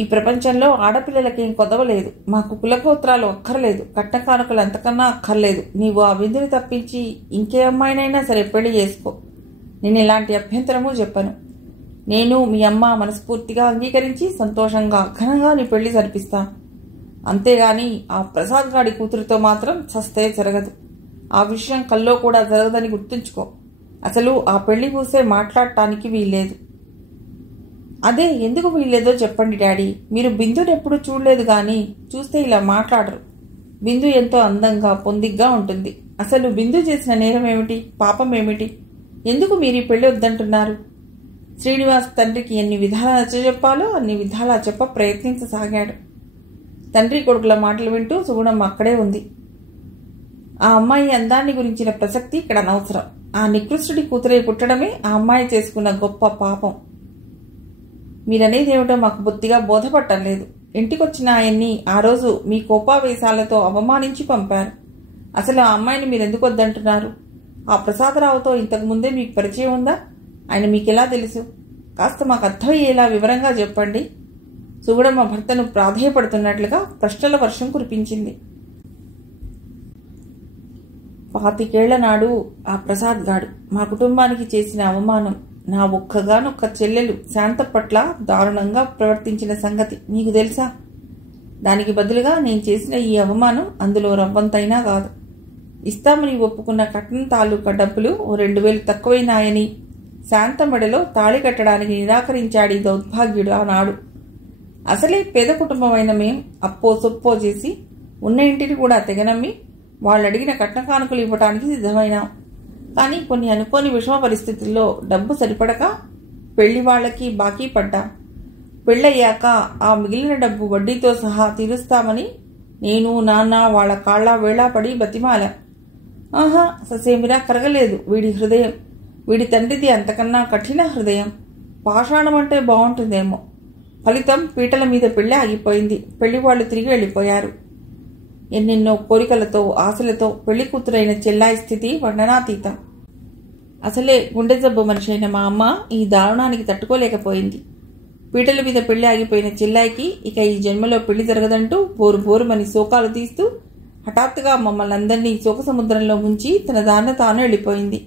ఈ ప్రపంచంలో ఆడపిల్లలకేం కొదవలేదు. మాకు కులగోత్రాలు అక్కర్లేదు, కట్న కానుకలు అంతకన్నా అక్కర్లేదు. నీవు ఆ బిందుని తప్పించి ఇంకే అమ్మాయినైనా సరే పెళ్లి చేసుకో. నేను ఎలాంటి అభ్యంతరమూ చెప్పను. నేను మీ అమ్మ మనస్ఫూర్తిగా అంగీకరించి సంతోషంగా ఘనంగా నీ పెళ్లి జరిపిస్తాను. అంతేగాని ఆ ప్రసాద్ గాడి కూతురితో మాత్రం చస్తే జరగదు. ఆ విషయం కల్లో కూడా జరగదని గుర్తుంచుకో. అసలు ఆ పెళ్లి కూసే మాట్లాడటానికి వీల్లేదు. అదే ఎందుకు వీల్లేదో చెప్పండి డాడీ. మీరు బిందుని ఎప్పుడు చూడలేదు కానీ చూస్తే ఇలా మాట్లాడరు. బిందు ఎంతో అందంగా పొందిగ్గా ఉంటుంది. అసలు బిందు చేసిన నేరం ఏమిటి, పాపం ఏమిటి? ఎందుకు మీరు ఈ పెళ్లి వద్దంటున్నారు? శ్రీనివాస్ తండ్రికి ఎన్ని విధాలా నచ్చజెప్పాలో అన్ని విధాలా ప్రయత్నించసాగాడు. తండ్రి కొడుకుల మాటలు వింటూ సుగుణమ్మ అక్కడే ఉంది. ఆ అమ్మాయి అందాన్ని గురించిన ప్రసక్తి ఇక్కడ అనవసరం. ఆ నికృష్టుడి కూతురై పుట్టడమే ఆ అమ్మాయి చేసుకున్న గొప్ప పాపం. మీరనేదేమిటో మాకు బొత్తిగా బోధపట్టం లేదు. ఇంటికొచ్చిన ఆయన్ని ఆ రోజు మీ కోపావేశాలతో అవమానించి పంపారు. అసలు ఆ అమ్మాయిని మీరెందుకు వద్దంటున్నారు? ఆ ప్రసాదరావుతో ఇంతకు ముందే మీకు పరిచయం ఉందా? ఆయన మీకెలా తెలుసు? కాస్త మాకు అర్థమయ్యేలా వివరంగా చెప్పండి. సుగుణమ్మ భర్తను ప్రాధేయపడుతున్నట్లుగా ప్రశ్నల వర్షం కురిపించింది. 25 ఏళ్ల నాడు ఆ ప్రసాద్ గాడు మా కుటుంబానికి చేసిన అవమానం, నా ఒక్కగానొక్క చెల్లెలు శాంత పట్ల దారుణంగా ప్రవర్తించిన సంగతి మీకు తెలుసా? దానికి బదులుగా నేను చేసిన ఈ అవమానం అందులో రవ్వంతైనా కాదు. ఇస్తామని ఒప్పుకున్న కట్నం తాలూకా డబ్బులు 2000 తక్కువైనాయని శాంత మెడలో తాళి కట్టడానికి నిరాకరించాడు ఈ దౌర్భాగ్యుడు ఆనాడు. అసలే పేద కుటుంబమైన మేం అప్పో సొప్పో చేసి ఉన్న ఇంటిని కూడా తెగనమ్మి వాళ్ళు అడిగిన కట్న కానుకలు ఇవ్వటానికి సిద్ధమైనాం. కానీ కొన్ని అనుకోని విషమ పరిస్థితుల్లో డబ్బు సరిపడక పెళ్లి వాళ్లకి బాకీ పడ్డాం. పెళ్ళయ్యాక ఆ మిగిలిన డబ్బు వడ్డీతో సహా తీరుస్తామని నేను, నాన్న వాళ్ళ కాళ్ళ వేళా పడి బతిమాలా. ఆహా, ససేమిరా కరగలేదు వీడి హృదయం. వీడి తండ్రిది అంతకన్నా కఠిన హృదయం. పాషాణం అంటే బాగుంటుందేమో. ఫలితం పీటల మీద పెళ్లి ఆగిపోయింది. పెళ్లి వాళ్ళు తిరిగి వెళ్ళిపోయారు. ఎన్నెన్నో కోరికలతో ఆశలతో పెళ్లి కూతురైన చెల్లాయి స్థితి వర్ణనాతీతం. అసలే గుండె జబ్బు మనిషి అయిన మా అమ్మ ఈ దారుణానికి తట్టుకోలేకపోయింది. పీటల మీద పెళ్లి ఆగిపోయిన చెల్లాయికి ఇక ఈ జన్మలో పెళ్లి జరగదంటూ బోరు బోరుమని శోకాలు తీస్తూ హఠాత్తుగా మమ్మల్ని అందరినీ శోక సముద్రంలో ముంచి తన దారిన తాను వెళ్ళిపోయింది.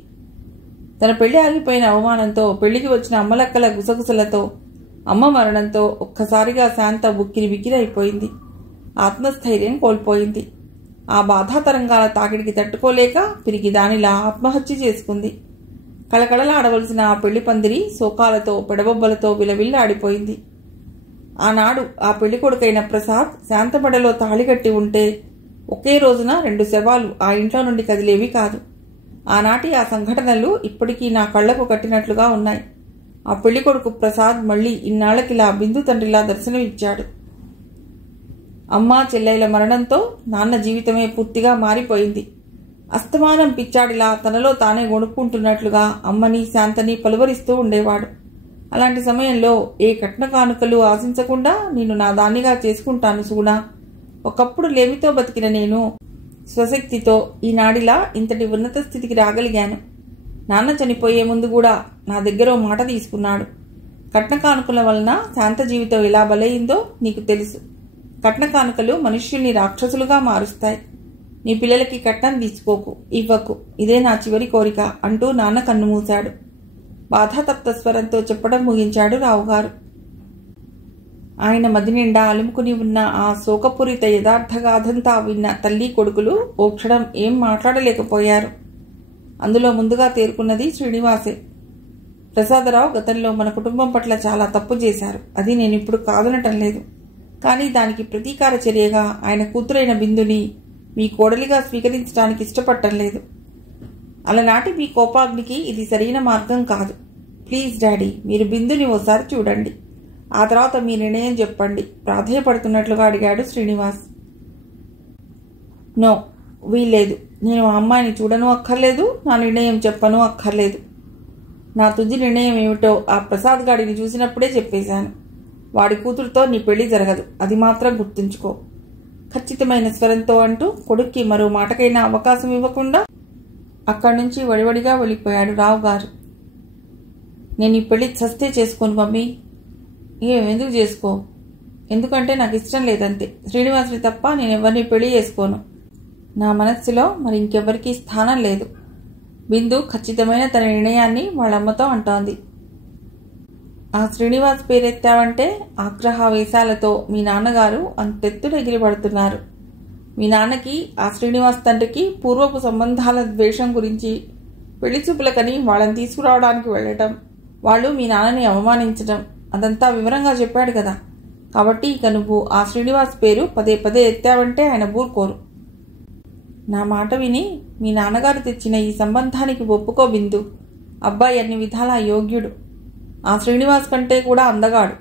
తన పెళ్లి ఆగిపోయిన అవమానంతో, పెళ్లికి వచ్చిన అమ్మలక్కల గుసగుసలతో, అమ్మ మరణంతో ఒక్కసారిగా శాంత ఉక్కిరి బిక్కిరి అయిపోయింది. ఆత్మస్థైర్యం కోల్పోయింది. ఆ బాధా తరంగాల తాకిడికి తట్టుకోలేక పిరికి దానిలా ఆత్మహత్య చేసుకుంది. కళకళలాడవలసిన ఆ పెళ్లి పందిరి శోకాలతో పెడబొబ్బలతో విలవిల్లాడిపోయింది. ఆనాడు ఆ పెళ్లి కొడుకైన ప్రసాద్ శాంతపడలో తాళికట్టి ఉంటే ఒకే రోజున 2 శవాలు ఆ ఇంట్లో నుండి కదిలేవి కాదు. ఆనాటి ఆ సంఘటనలు ఇప్పటికీ నా కళ్లకు కట్టినట్లుగా ఉన్నాయి. ఆ పెళ్లి కొడుకు ప్రసాద్ మళ్లీ ఇన్నాళ్లకిలా బిందు తండ్రిలా దర్శనమిచ్చాడు. అమ్మా చెల్లెల మరణంతో నాన్న జీవితమే పూర్తిగా మారిపోయింది. అస్తమానం పిచ్చాడిలా తనలో తానే గొణుక్కుంటున్నట్లుగా అమ్మని శాంతని పలువరిస్తూ ఉండేవాడు. అలాంటి సమయంలో ఏ కట్న కానుకలు ఆశించకుండా నేను నా దానిగా చేసుకుంటాను సుగుణ. ఒకప్పుడు లేమితో బతికిన నేను స్వశక్తితో ఈనాడిలా ఇంతటి ఉన్నత స్థితికి రాగలిగాను. నాన్న చనిపోయే ముందు కూడా నా దగ్గర మాట తీసుకున్నాడు. కట్న కానుకల వలన శాంత జీవితం ఎలా బలయిందో నీకు తెలుసు. కట్న కానుకలు మనుష్యుల్ని రాక్షసులుగా మారుస్తాయి. నీ పిల్లలకి కట్నం తీసుకోకు, ఇవ్వకు, ఇదే నా చివరి కోరిక అంటూ నాన్న కన్నుమూశాడు. బాధాతప్త స్వరంతో చెప్పడం ముగించాడు రావుగారు. ఆయన మది నిండా అలుముకుని ఉన్న ఆ శోకపూరిత యథార్థగాథంతా విన్న తల్లి కొడుకులు ఓ క్షణం ఏం మాట్లాడలేకపోయారు. అందులో ముందుగా తేరుకున్నది శ్రీనివాసే. ప్రసాదరావు గతంలో మన కుటుంబం పట్ల చాలా తప్పు చేశారు. అది నేనిప్పుడు కాదనటం లేదు. కానీ దానికి ప్రతీకార చర్యగా ఆయన కూతురైన బిందుని మీ కోడలిగా స్వీకరించడానికి ఇష్టపడటం లేదు. అలనాటి మీ కోపాగ్నికి ఇది సరైన మార్గం కాదు. ప్లీజ్ డాడీ, మీరు బిందుని ఓసారి చూడండి. ఆ తర్వాత మీ నిర్ణయం చెప్పండి ప్రాధేయపడుతున్నట్లుగా అడిగాడు శ్రీనివాస్. నో, వీల్లేదు. నేను ఆ అమ్మాయిని చూడను అక్కర్లేదు, నా నిర్ణయం చెప్పను అక్కర్లేదు. నా తుది నిర్ణయం ఏమిటో ఆ ప్రసాద్ గాడిని చూసినప్పుడే చెప్పేశాను. వాడి కూతురుతో నీ పెళ్లి జరగదు, అది మాత్రం గుర్తుంచుకో. ఖచ్చితమైన స్వరంతో అంటూ కొడుక్కి మరో మాటకైనా అవకాశం ఇవ్వకుండా అక్కడి నుంచి వడివడిగా వెళ్ళిపోయాడు రావుగారు. నేను ఈ పెళ్లి చస్తే చేసుకోను మమ్మీ. ఎందుకు చేసుకో? ఎందుకంటే నాకు ఇష్టం లేదంతే. శ్రీనివాసుని తప్ప నేను ఎవరిని పెళ్లి చేసుకోను. నా మనస్సులో మరి ఇంకెవరికీ స్థానం లేదు. బిందు ఖచ్చితమైన తన నిర్ణయాన్ని వాళ్ళమ్మతో అంటోంది. ఆ శ్రీనివాస్ పేరెత్తావంటే ఆగ్రహావేశాలతో మీ నాన్నగారు అంతెత్తున ఎగిరిపడుతున్నారు. మీ నాన్నకి ఆ శ్రీనివాస్ తండ్రికి పూర్వపు సంబంధాల ద్వేషం గురించి, పెళ్లి చూపులకని వాళ్ళని తీసుకురావడానికి వెళ్ళటం, వాళ్ళు మీ నాన్నని అవమానించడం అదంతా వివరంగా చెప్పాడు కదా. కాబట్టి ఇక నువ్వు ఆ శ్రీనివాస్ పేరు పదే పదే ఎత్తావంటే ఆయన ఊరుకోరు. నా మాట విని మీ నాన్నగారు తెచ్చిన ఈ సంబంధానికి ఒప్పుకో బిందు. అబ్బాయి అన్ని విధాలా యోగ్యుడు. ఆ శ్రీనివాస్ కంటే కూడా అందగాడు.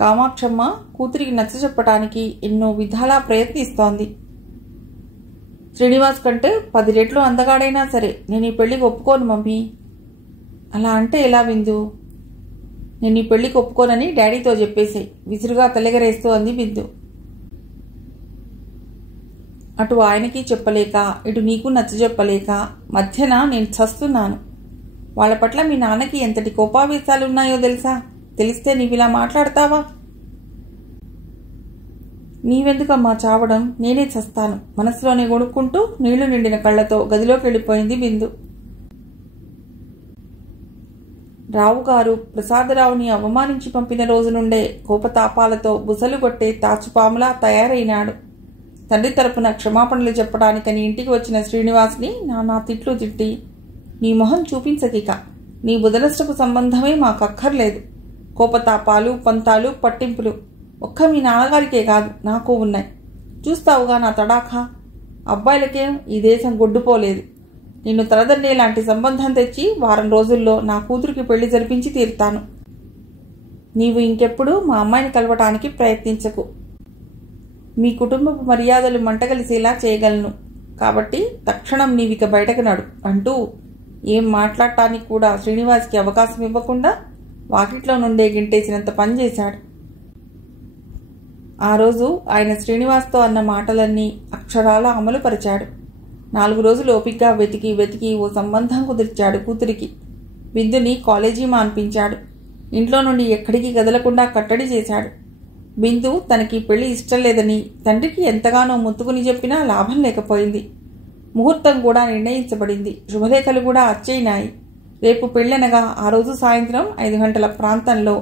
కామాక్షమ్మ కూతురికి నచ్చచెప్పటానికి ఎన్నో విధాలా ప్రయత్నిస్తోంది. శ్రీనివాస్ కంటే 10 రెట్లు అందగాడైనా సరే నేను ఈ పెళ్లికి ఒప్పుకోను మమ్మీ. అలా అంటే ఎలా బిందు? నేను ఈ పెళ్లికి ఒప్పుకోనని డాడీతో చెప్పేసాయి, విసురుగా తలెగరేస్తూ అంది బిందు. అటు ఆయనకి చెప్పలేక ఇటు నీకు నచ్చజెప్పలేక మధ్యన నేను చస్తున్నాను. వాళ్ళ పట్ల మీ నాన్నకి ఎంతటి కోపావేశాలున్నాయో తెలుసా? తెలిస్తే నీవిలా మాట్లాడతావా? నీవెందుకమ్మా చావడం, నేనే చస్తాను మనసులోనే గొడుక్కుంటూ నీళ్లు నిండిన కళ్లతో గదిలోకి వెళ్ళిపోయింది బిందు. రావుగారు ప్రసాదరావుని అవమానించి పంపిన రోజు నుండే కోపతాపాలతో బుసలు కొట్టే తాచుపాములా తయారైనాడు. తండ్రి తరపున క్షమాపణలు చెప్పడానికని ఇంటికి వచ్చిన శ్రీనివాస్ని నానా తిట్లు తిట్టి, నీ మొహం చూపించకిక, నీ బుదలష్టపు సంబంధమే మాకక్కర్లేదు. కోపతాపాలు, పంతాలు, పట్టింపులు ఒక్క మీ నాన్నగారికే కాదు నాకు ఉన్నాయి. చూస్తావుగా నా తడాఖా. అబ్బాయిలకేం ఈ దేశం గొడ్డుపోలేదు. నిన్ను తలదండే లాంటి సంబంధం తెచ్చి వారం రోజుల్లో నా కూతురికి పెళ్లి జరిపించి తీరుతాను. నీవు ఇంకెప్పుడు మా అమ్మాయిని కలవటానికి ప్రయత్నించకు. మీ కుటుంబపు మర్యాదలు మంటగలిసేలా చేయగలను. కాబట్టి తక్షణం నీవిక బయటకు నడు అంటూ ఏం మాట్లాడటానికి కూడా శ్రీనివాస్కి అవకాశం ఇవ్వకుండా వాకిట్లో నుండే గింటేసినంత పనిచేశాడు. ఆ రోజు ఆయన శ్రీనివాస్తో అన్న మాటలన్నీ అక్షరాలా అమలుపరిచాడు. 4 రోజులు ఓపిగ్గా వెతికి వెతికి ఓ సంబంధం కుదిర్చాడు కూతురికి. బిందుని కాలేజీ మాన్పించాడు. ఇంట్లో నుండి ఎక్కడికి కదలకుండా కట్టడి చేశాడు. బిందు తనకి పెళ్లి ఇష్టం లేదని తండ్రికి ఎంతగానో ముత్తుకుని చెప్పినా లాభం లేకపోయింది. ముహూర్తం కూడా నిర్ణయించబడింది. శుభలేఖలు కూడా అచ్చయినాయి. రేపు పెళ్లనగా ఆ రోజు సాయంత్రం 5 గంటల ప్రాంతంలో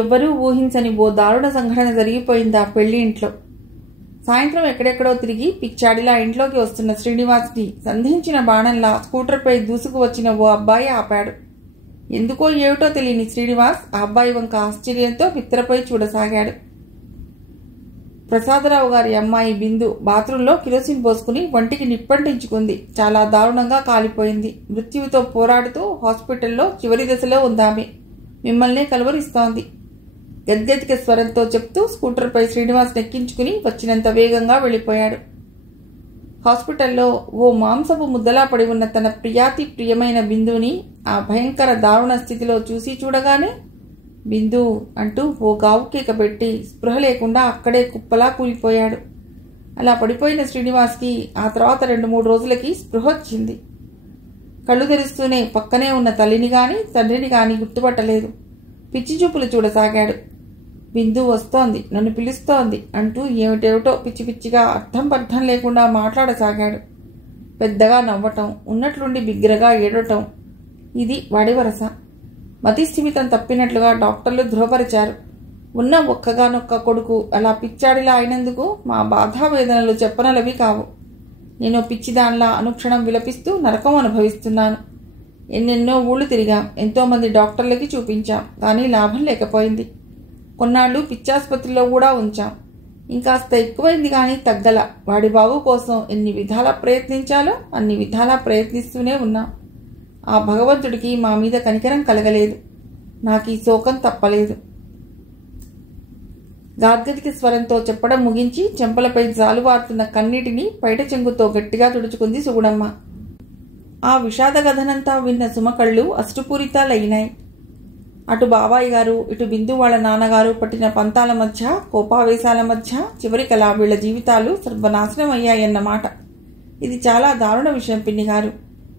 ఎవ్వరూ ఊహించని ఓ దారుణ సంఘటన జరిగిపోయింది ఆ పెళ్లి ఇంట్లో. సాయంత్రం ఎక్కడెక్కడో తిరిగి పిచ్చాడిలా ఇంట్లోకి వస్తున్న శ్రీనివాస్ని సంధించిన బాణంలా స్కూటర్పై దూసుకు వచ్చిన ఓ అబ్బాయి ఆపాడు. ఎందుకో ఏమిటో తెలియని శ్రీనివాస్ ఆ అబ్బాయి వంక ఆశ్చర్యంతో బిత్తరపై చూడసాగాడు. ప్రసాదరావు గారి అమ్మాయి బిందు బాత్రూంలో కిరోసిన్ పోసుకుని వంటికి నిప్పంటించుకుంది. చాలా దారుణంగా కాలిపోయింది. మృత్యువుతో పోరాడుతూ హాస్పిటల్లో చివరి దశలో ఉందామె. మిమ్మల్నే కలవరిస్తోంది. గద్గదిక స్వరంతో చెప్తూ స్కూటర్పై శ్రీనివాస్ నెక్కించుకుని వచ్చినంత వేగంగా వెళ్ళిపోయాడు. హాస్పిటల్లో ఓ మాంసపు ముద్దలా పడి ఉన్న తన ప్రియాతి ప్రియమైన బిందుని ఆ భయంకర దారుణ స్థితిలో చూసి చూడగానే బిందు అంటూ ఓ గావుకేక పెట్టి స్పృహ లేకుండా అక్కడే కుప్పలా కూలిపోయాడు. అలా పడిపోయిన శ్రీనివాస్కి ఆ తర్వాత 2-3 రోజులకి స్పృహ వచ్చింది. కళ్ళు తెరుస్తూనే పక్కనే ఉన్న తల్లిని గాని తండ్రిని గాని గుర్తుపట్టలేదు. పిచ్చి చూపులు చూడసాగాడు. బిందు వస్తోంది, నన్ను పిలుస్తోంది అంటూ ఏమిటేమిటో పిచ్చి పిచ్చిగా అర్థం పర్థం లేకుండా మాట్లాడసాగాడు. పెద్దగా నవ్వటం, ఉన్నట్లుండి బిగ్గరగా ఏడవటం, ఇది వాడి వరస. మతిస్థిమితం తప్పినట్లుగా డాక్టర్లు ధృవపరిచారు. ఉన్న ఒక్కగానొక్క కొడుకు అలా పిచ్చాడిలా అయినందుకు మా బాధావేదనలు చెప్పనలవి కావు. నేను పిచ్చిదాన్లా అనుక్షణం విలపిస్తూ నరకం అనుభవిస్తున్నాను. ఎన్నెన్నో ఊళ్ళు తిరిగాం, ఎంతోమంది డాక్టర్లకి చూపించాం, కానీ లాభం లేకపోయింది. కొన్నాళ్ళు పిచ్చాసుపత్రిలో కూడా ఉంచాం. ఇంకాస్త ఎక్కువైంది కానీ తగ్గల. వాడి బాగు కోసం ఎన్ని విధాలా ప్రయత్నించాలో అన్ని విధాలా ప్రయత్నిస్తూనే ఉన్నాం. ఆ భగవంతుడికి మా మీద కనికరం కలగలేదు. నాకు ఈ శోకం తప్పలేదు. గాద్గదిక స్వరంతో చెప్పడం ముగించి చెంపలపై జాలువారుతున్న కన్నీటిని పైట చెంగుతో గట్టిగా తుడుచుకుంది సుగుణమ్మ. ఆ విషాద కథనంతా విన్న సుమకళ్ళు అష్టపూరితాలైనాయి. అటు బాబాయి గారు ఇటు బిందు వాళ్ళ నాన్నగారు పట్టిన పంతాల మధ్య, కోపావేశాల మధ్య చివరికలా వీళ్ల జీవితాలు సర్వనాశనం అయ్యాయన్నమాట. ఇది చాలా దారుణ విషయం పిన్ని గారు.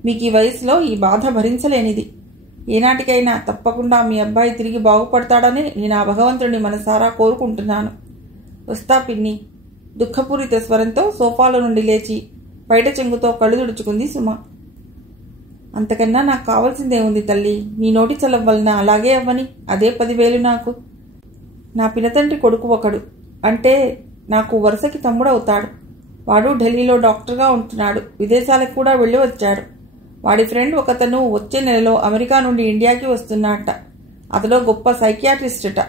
మీకు ఈ వయసులో ఈ బాధ భరించలేనిది. ఏనాటికైనా తప్పకుండా మీ అబ్బాయి తిరిగి బాగుపడతాడని నేను ఆ భగవంతుడిని మనసారా కోరుకుంటున్నాను. వస్తా పిన్ని. దుఃఖపూరిత స్వరంతో సోఫాలో నుండి లేచి బయట చెంగుతో కళ్ళు తుడుచుకుంది సుమ. అంతకన్నా నాకు కావాల్సిందేముంది తల్లి, నీ నోటి చలవ వలన అలాగే అవ్వని, అదే 10,000 నాకు. నా పినతండ్రి కొడుకు ఒకడు, అంటే నాకు వరుసకి తమ్ముడవుతాడు. వాడు ఢిల్లీలో డాక్టర్గా ఉంటున్నాడు, విదేశాలకు కూడా వెళ్ళి వచ్చాడు. వాడి ఫ్రెండ్ ఒకతను వచ్చే నెలలో అమెరికా నుండి ఇండియాకి వస్తున్నట్ట. అతలో గొప్ప సైకియాట్రిస్ట్ అట.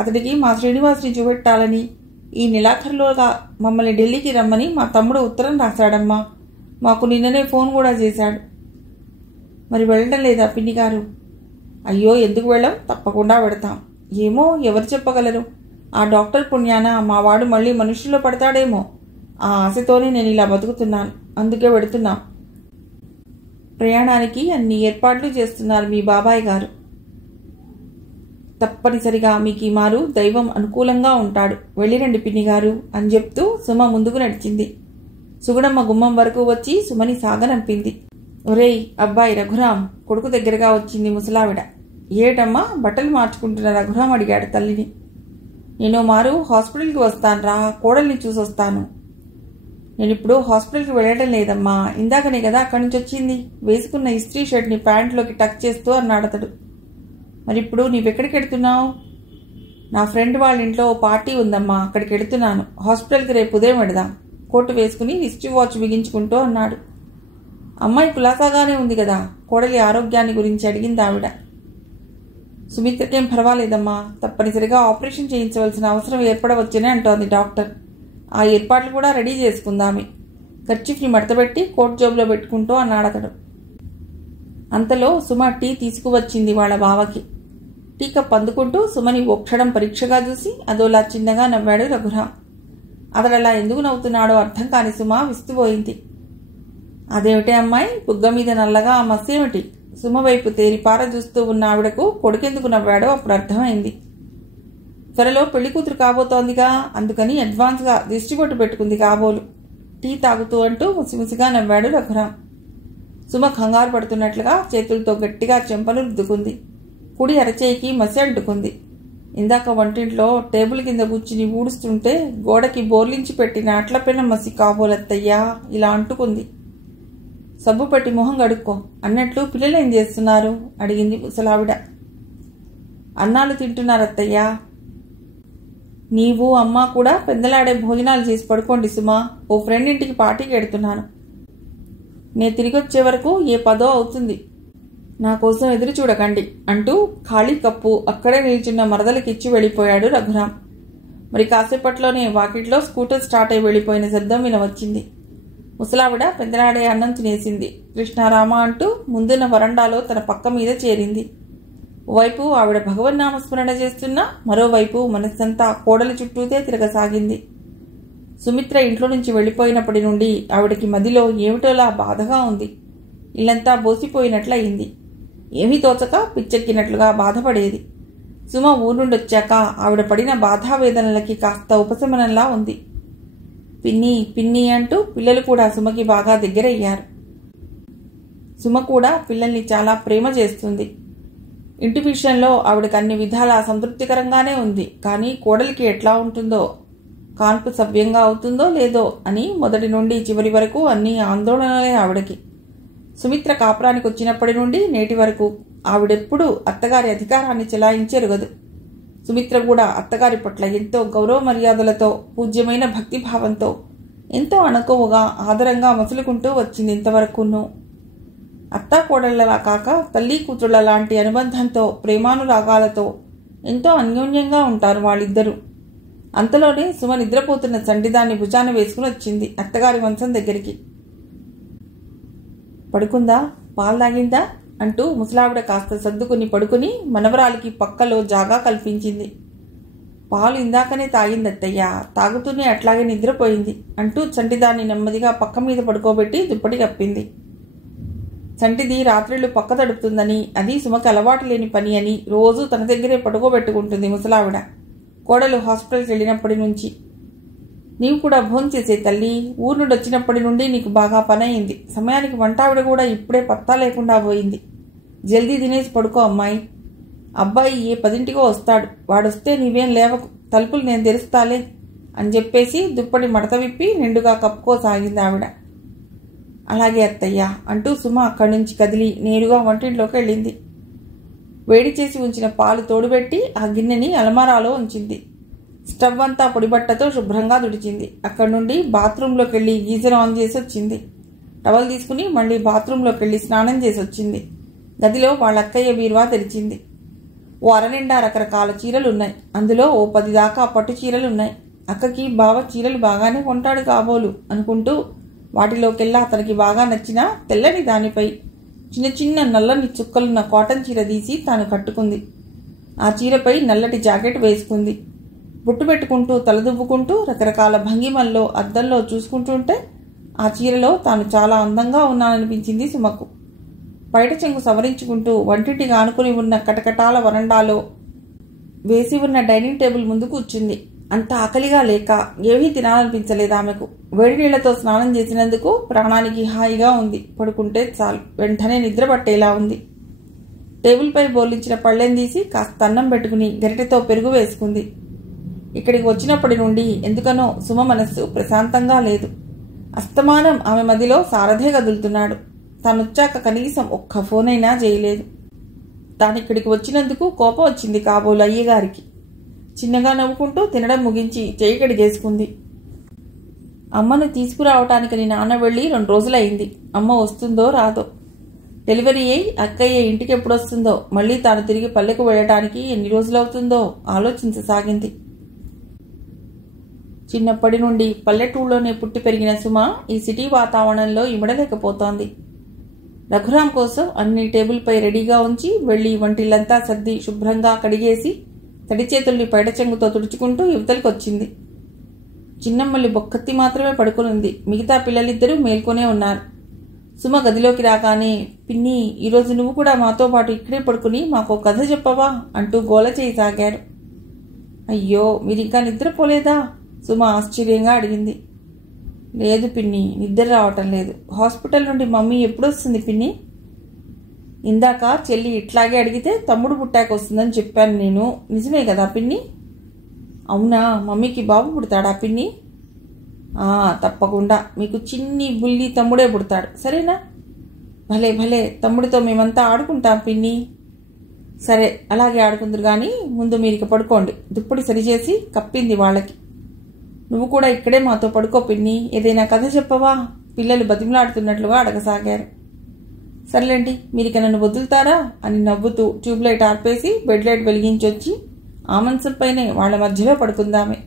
అతడికి మా శ్రీనివాస్ని చూపెట్టాలని ఈ నెలాఖరులోగా మమ్మల్ని ఢిల్లీకి రమ్మని మా తమ్ముడు ఉత్తరం రాశాడమ్మా. మాకు నిన్ననే ఫోన్ కూడా చేశాడు. మరి వెళ్ళడం లేదా పిన్ని గారు? అయ్యో, ఎందుకు వెళ్ళం? తప్పకుండా వెడతాం. ఏమో, ఎవరు చెప్పగలరు? ఆ డాక్టర్ పుణ్యాన మా వాడు మళ్ళీ మనుషుల్లో పడతాడేమో. ఆ ఆశతోనే నేను ఇలా బతుకుతున్నాను. అందుకే వెడుతున్నాం. ప్రయాణానికి అన్ని ఏర్పాట్లు చేస్తున్నారు మీ బాబాయ్ గారు. తప్పనిసరిగా మీకు ఈ మారు దైవం అనుకూలంగా ఉంటాడు. వెళ్ళిరండి పిన్ని గారు అని చెప్తూ సుమ ముందుకు నడిచింది. సుగుణమ్మ గుమ్మం వరకు వచ్చి సుమని సాగనంపింది. ఒరేయ్ అబ్బాయి రఘురాం, కొడుకు దగ్గరగా వచ్చింది ముసలావిడ. ఏటమ్మా, బట్టలు మార్చుకుంటున్న రఘురాం అడిగాడు తల్లిని. నేను మారు హాస్పిటల్కి వస్తానురా, కోడల్ని చూసొస్తాను. నేనిప్పుడు హాస్పిటల్కి వెళ్ళడం లేదమ్మా, ఇందాకనే కదా అక్కడి నుంచి వచ్చింది. వేసుకున్న ఇస్త్రీ షర్ట్ని ప్యాంట్లోకి టక్ చేస్తూ అన్నాడు అతడు. మరిప్పుడు నీవెక్కడికి వెడుతున్నావు? నా ఫ్రెండ్ వాళ్ళ ఇంట్లో పార్టీ ఉందమ్మా, అక్కడికి వెడుతున్నాను. హాస్పిటల్కి రేపు ఉదయం వెడదాం. కోటు వేసుకుని రిస్ట్ వాచ్ బిగించుకుంటూ అన్నాడు. అమ్మాయి కులాసాగానే ఉంది కదా? కోడలి ఆరోగ్యాన్ని గురించి అడిగింది ఆవిడ. సుమిత్రకేం పర్వాలేదమ్మా, తప్పనిసరిగా ఆపరేషన్ చేయించవలసిన అవసరం ఏర్పడవచ్చనే అంటోంది డాక్టర్. ఆ ఏర్పాట్లు కూడా రెడీ చేసుకుందామి. కర్చీఫ్ని మడతపెట్టి కోట్ జోబులో పెట్టుకుంటూ అన్నాడు అతడు. అంతలో సుమ టీ తీసుకువచ్చింది వాళ్ళ బావకి. టీ కప్ అందుకుంటూ సుమని ఒక్షడం పరీక్షగా చూసి అదోలా చిన్నగా నవ్వాడు రఘురాం. అతడలా ఎందుకు నవ్వుతున్నాడో అర్థం కాని సుమ విస్తుపోయింది. అదేమిటే అమ్మాయి, బుగ్గ మీద నల్లగా ఆ మస్సేమిటి? సుమ వైపు తేరిపార చూస్తూ ఉన్న ఆవిడకు కొడుకెందుకు నవ్వాడో అప్పుడు అర్థమైంది. త్వరలో పెళ్లి కూతురు కాబోతోందిగా, అందుకని అడ్వాన్స్గా దిష్టిబొట్టు పెట్టుకుంది కాబోలు. టీ తాగుతూ అంటూ ముసిముసిగా నవ్వాడు రఘురాం. సుమ కంగారు పడుతున్నట్లుగా చేతులతో గట్టిగా చెంపలు రుద్దుకుంది. కుడి అరచేయికి మసి అంటుకుంది. ఇందాక వంటింట్లో టేబుల్ కింద కూర్చుని ఊడుస్తుంటే గోడకి బోర్లించి పెట్టిన అట్ల పెన మసి కాబోలత్తయ్యా ఇలా అంటుకుంది. సబ్బు పెట్టి మొహం గడుక్కో అన్నట్లు పిల్లలేం చేస్తున్నారు అడిగింది ముసలావిడ. అన్నాలు తింటున్నారత్తయ్యా. నీవు అమ్మ కూడా పెందలాడే భోజనాలు చేసి పడుకోండి సుమా. ఓ ఫ్రెండ్ ఇంటికి పార్టీకి ఎడుతున్నాను. నేను తిరిగొచ్చే వరకు ఏ 10 అవుతుంది. నా కోసం ఎదురు చూడకండి అంటూ ఖాళీ కప్పు అక్కడే నిల్చున్న మరదలకిచ్చి వెళ్ళిపోయాడు రఘురాం. మరి కాసేపట్లోనే వాకిట్లో స్కూటర్ స్టార్ట్ అయి వెళ్ళిపోయిన శబ్దం వినవచ్చింది. ముసలావిడ పెందలాడే అన్నం తినేసింది. కృష్ణారామ అంటూ ముందున్న వరండాలో తన పక్క మీద చేరింది. ఓవైపు ఆవిడ భగవన్నామస్మరణ చేస్తున్నా, మరోవైపు మనస్సంతా కోడలి చుట్టూతే తిరగసాగింది. సుమిత్ర ఇంట్లో నుంచి వెళ్ళిపోయినప్పటి నుండి ఆవిడకి మదిలో ఏమిటోలా బాధగా ఉంది. ఇల్లంతా బోసిపోయినట్లయింది. ఏమీ తోచక పిచ్చెక్కినట్లుగా బాధపడేది. సుమ ఊరు నుండి వచ్చాక ఆవిడ పడిన బాధావేదనలకి కాస్త ఉపశమనంలా ఉంది. పిన్ని పిన్ని అంటూ పిల్లలు కూడా సుమకి బాగా దగ్గరయ్యారు. సుమ కూడా పిల్లల్ని చాలా ప్రేమ చేస్తుంది. ఇంటి విషయంలో ఆవిడకి అన్ని విధాలా సంతృప్తికరంగానే ఉంది. కానీ కోడలికి ఎట్లా ఉంటుందో, కాన్పు సవ్యంగా అవుతుందో లేదో అని మొదటి నుండి చివరి వరకు అన్ని ఆందోళనలే ఆవిడకి. సుమిత్ర కాపురానికి వచ్చినప్పటి నుండి నేటి వరకు ఆవిడెప్పుడూ అత్తగారి అధికారాన్ని చెలాయించెరుగదు. సుమిత్ర కూడా అత్తగారి పట్ల ఎంతో గౌరవ మర్యాదలతో, పూజ్యమైన భక్తిభావంతో, ఎంతో అణకువగా ఆదరంగా మసులుకుంటూ వచ్చింది ఇంతవరకును. అత్తా కోడళ్లలా కాక తల్లి కూతుళ్ల లాంటి అనుబంధంతో, ప్రేమానురాగాలతో ఎంతో అన్యోన్యంగా ఉంటారు వాళ్ళిద్దరూ. అంతలోనే సుమ నిద్రపోతున్న చండిదాన్ని భుజాన వేసుకుని వచ్చింది అత్తగారి మంచం దగ్గరికి. పడుకుందా, పాలు తాగిందా అంటూ ముసలావిడ కాస్త సర్దుకుని పడుకుని మనవరాలికి పక్కలో జాగా కల్పించింది. పాలు ఇందాకనే తాగిందత్తయ్యా, తాగుతూనే అట్లాగే నిద్రపోయింది అంటూ చంటిదాన్ని నెమ్మదిగా పక్క మీద పడుకోబెట్టి దుప్పటి కప్పింది. చంటిది రాత్రిళ్ళు పక్క తడుపుతుందని, అది సుమకి అలవాటు లేని పని అని రోజూ తన దగ్గరే పడుకోబెట్టుకుంటుంది ముసలావిడ కోడలు హాస్పిటల్కి వెళ్ళినప్పటి నుంచి. నీవు కూడా భోంచేసే తల్లి, ఊరు నుండి వచ్చినప్పటి నుండి నీకు బాగా పని అయింది. సమయానికి వంటావిడ కూడా ఇప్పుడే పత్తా లేకుండా పోయింది. జల్దీ తినేసి పడుకో అమ్మాయి. అబ్బాయి ఏ 10ంటికో వస్తాడు, వాడొస్తే నీవేం లేవకు, తలుపులు నేను తెరుస్తాలే అని చెప్పేసి దుప్పటి మడత విప్పి నిండుగా కప్పుకోసాగింది ఆవిడ. అలాగే అత్తయ్య అంటూ సుమ అక్కడి నుంచి కదిలి నేరుగా వంటింట్లోకి వెళ్ళింది. వేడి చేసి ఉంచిన పాలు తోడుపెట్టి ఆ గిన్నెని అలమారాలో ఉంచింది. స్టవ్ అంతా పొడిబట్టతో శుభ్రంగా తుడిచింది. అక్కడి నుండి బాత్రూంలోకి వెళ్ళి గీజర్ ఆన్ చేసి వచ్చింది. టవల్ తీసుకుని మళ్ళీ బాత్రూంలోకి వెళ్ళి స్నానం చేసి వచ్చింది. గదిలో వాళ్ళ అక్కయ్య బీరువా తెరిచింది. ఓ అరనిండా రకరకాల చీరలున్నాయి. అందులో ఓ 10 దాకా పట్టు చీరలున్నాయి. అక్కకి బావ చీరలు బాగానే కొంటాడు కాబోలు అనుకుంటూ వాటిలోకెల్లా అతనికి బాగా నచ్చిన తెల్లని దానిపై చిన్న చిన్న నల్లని చుక్కలున్న కాటన్ చీర తీసి తాను కట్టుకుంది. ఆ చీరపై నల్లటి జాకెట్ వేసుకుంది. బుట్టు పెట్టుకుంటూ తలదువ్వుకుంటూ రకరకాల భంగిమల్లో అద్దంలో చూసుకుంటుంటే ఆ చీరలో తాను చాలా అందంగా ఉన్నాననిపించింది సుమకు. బయట చెంగు సవరించుకుంటూ వంటింటికి ఆనుకుని ఉన్న కటకటాల వరండాలో వేసి ఉన్న డైనింగ్ టేబుల్ ముందు కూర్చుంది. అంత ఆకలిగా లేక ఏమీ తినాలనిపించలేదు ఆమెకు. వేడి నీళ్లతో స్నానం చేసినందుకు ప్రాణానికి హాయిగా ఉంది. పడుకుంటే చాలు, వెంటనే నిద్ర పట్టేలా ఉంది. టేబుల్పై బోర్లించిన పళ్ళెం తీసి కాస్త అన్నం పెట్టుకుని గరిటెతో పెరుగు వేసుకుంది. ఇక్కడికి వచ్చినప్పటి నుండి ఎందుకనో సుమ మనస్సు ప్రశాంతంగా లేదు. అస్తమానం ఆమె మదిలో సారథే కదులుతున్నాడు. తానొచ్చాక కనీసం ఒక్క ఫోన్ అయినా చేయలేదు. తానిక్కడికి వచ్చినందుకు కోపం వచ్చింది కాబోలు అయ్యగారికి. చిన్నగా నవ్వుకుంటూ తినడం ముగించి చేయి కడిగేసుకుంది. అమ్మను తీసుకురావటానికని నాన్న వెళ్ళి 2 రోజులైంది. అమ్మ వస్తుందో రాదో. డెలివరీ అయి అక్కయ్య ఇంటికి ఎప్పుడొస్తుందో, మళ్ళీ తాను తిరిగి పల్లెకు వెళ్ళటానికి ఎన్ని రోజులవుతుందో ఆలోచించసాగింది. చిన్నప్పటి నుండి పల్లెటూళ్ళలోనే పుట్టి పెరిగిన సుమ ఈ సిటీ వాతావరణంలో ఇమడలేకపోతోంది. రఘురాం కోసం అన్ని టేబుల్పై రెడీగా ఉంచి వెళ్లి వంటిల్లంతా సర్ది శుభ్రంగా కడిగేసి తడి చేతుల్ని పైటచెంగుతో తుడుచుకుంటూ యువతలకొచ్చింది. చిన్నమ్మల్లి బొక్కత్తి మాత్రమే పడుకునుంది. మిగతా పిల్లలిద్దరూ మేల్కొనే ఉన్నారు. సుమ గదిలోకి రాగానే, పిన్ని, ఈరోజు నువ్వు కూడా మాతో పాటు ఇక్కడే పడుకుని మాకో కథ చెప్పవా అంటూ గోల చేయసాగారు. అయ్యో, మీరింకా నిద్రపోలేదా? సుమ ఆశ్చర్యంగా అడిగింది. లేదు పిన్ని, నిద్ర రావటం లేదు. హాస్పిటల్ నుండి మమ్మీ ఎప్పుడొస్తుంది పిన్ని? ఇందాక చెల్లి ఇట్లాగే అడిగితే తమ్ముడు పుట్టాక వస్తుందని చెప్పాను నేను. నిజమే కదా పిన్ని? అవునా, మమ్మీకి బాబు పుడతాడా పిన్ని? తప్పకుండా, మీకు చిన్ని బుల్లి తమ్ముడే పుడతాడు, సరేనా? భలే భలే, తమ్ముడితో మేమంతా ఆడుకుంటాం పిన్ని. సరే, అలాగే ఆడుకుందరు కానీ ముందు మీరిక పడుకోండి. దుప్పటి సరిచేసి కప్పింది వాళ్ళకి. నువ్వు కూడా ఇక్కడే మాతో పడుకో పిన్ని. ఏదైనా కథ చెప్పవా? పిల్లలు బతిమలాడుతున్నట్లుగా అడగసాగారు. సర్లేండి, మీరిక నన్ను వదులుతారా అని నవ్వుతూ ట్యూబ్లైట్ ఆర్పేసి బెడ్ లైట్ వెలిగించొచ్చి ఆ మంచంపైనే వాళ్ల మధ్యలో పడుకుందామే.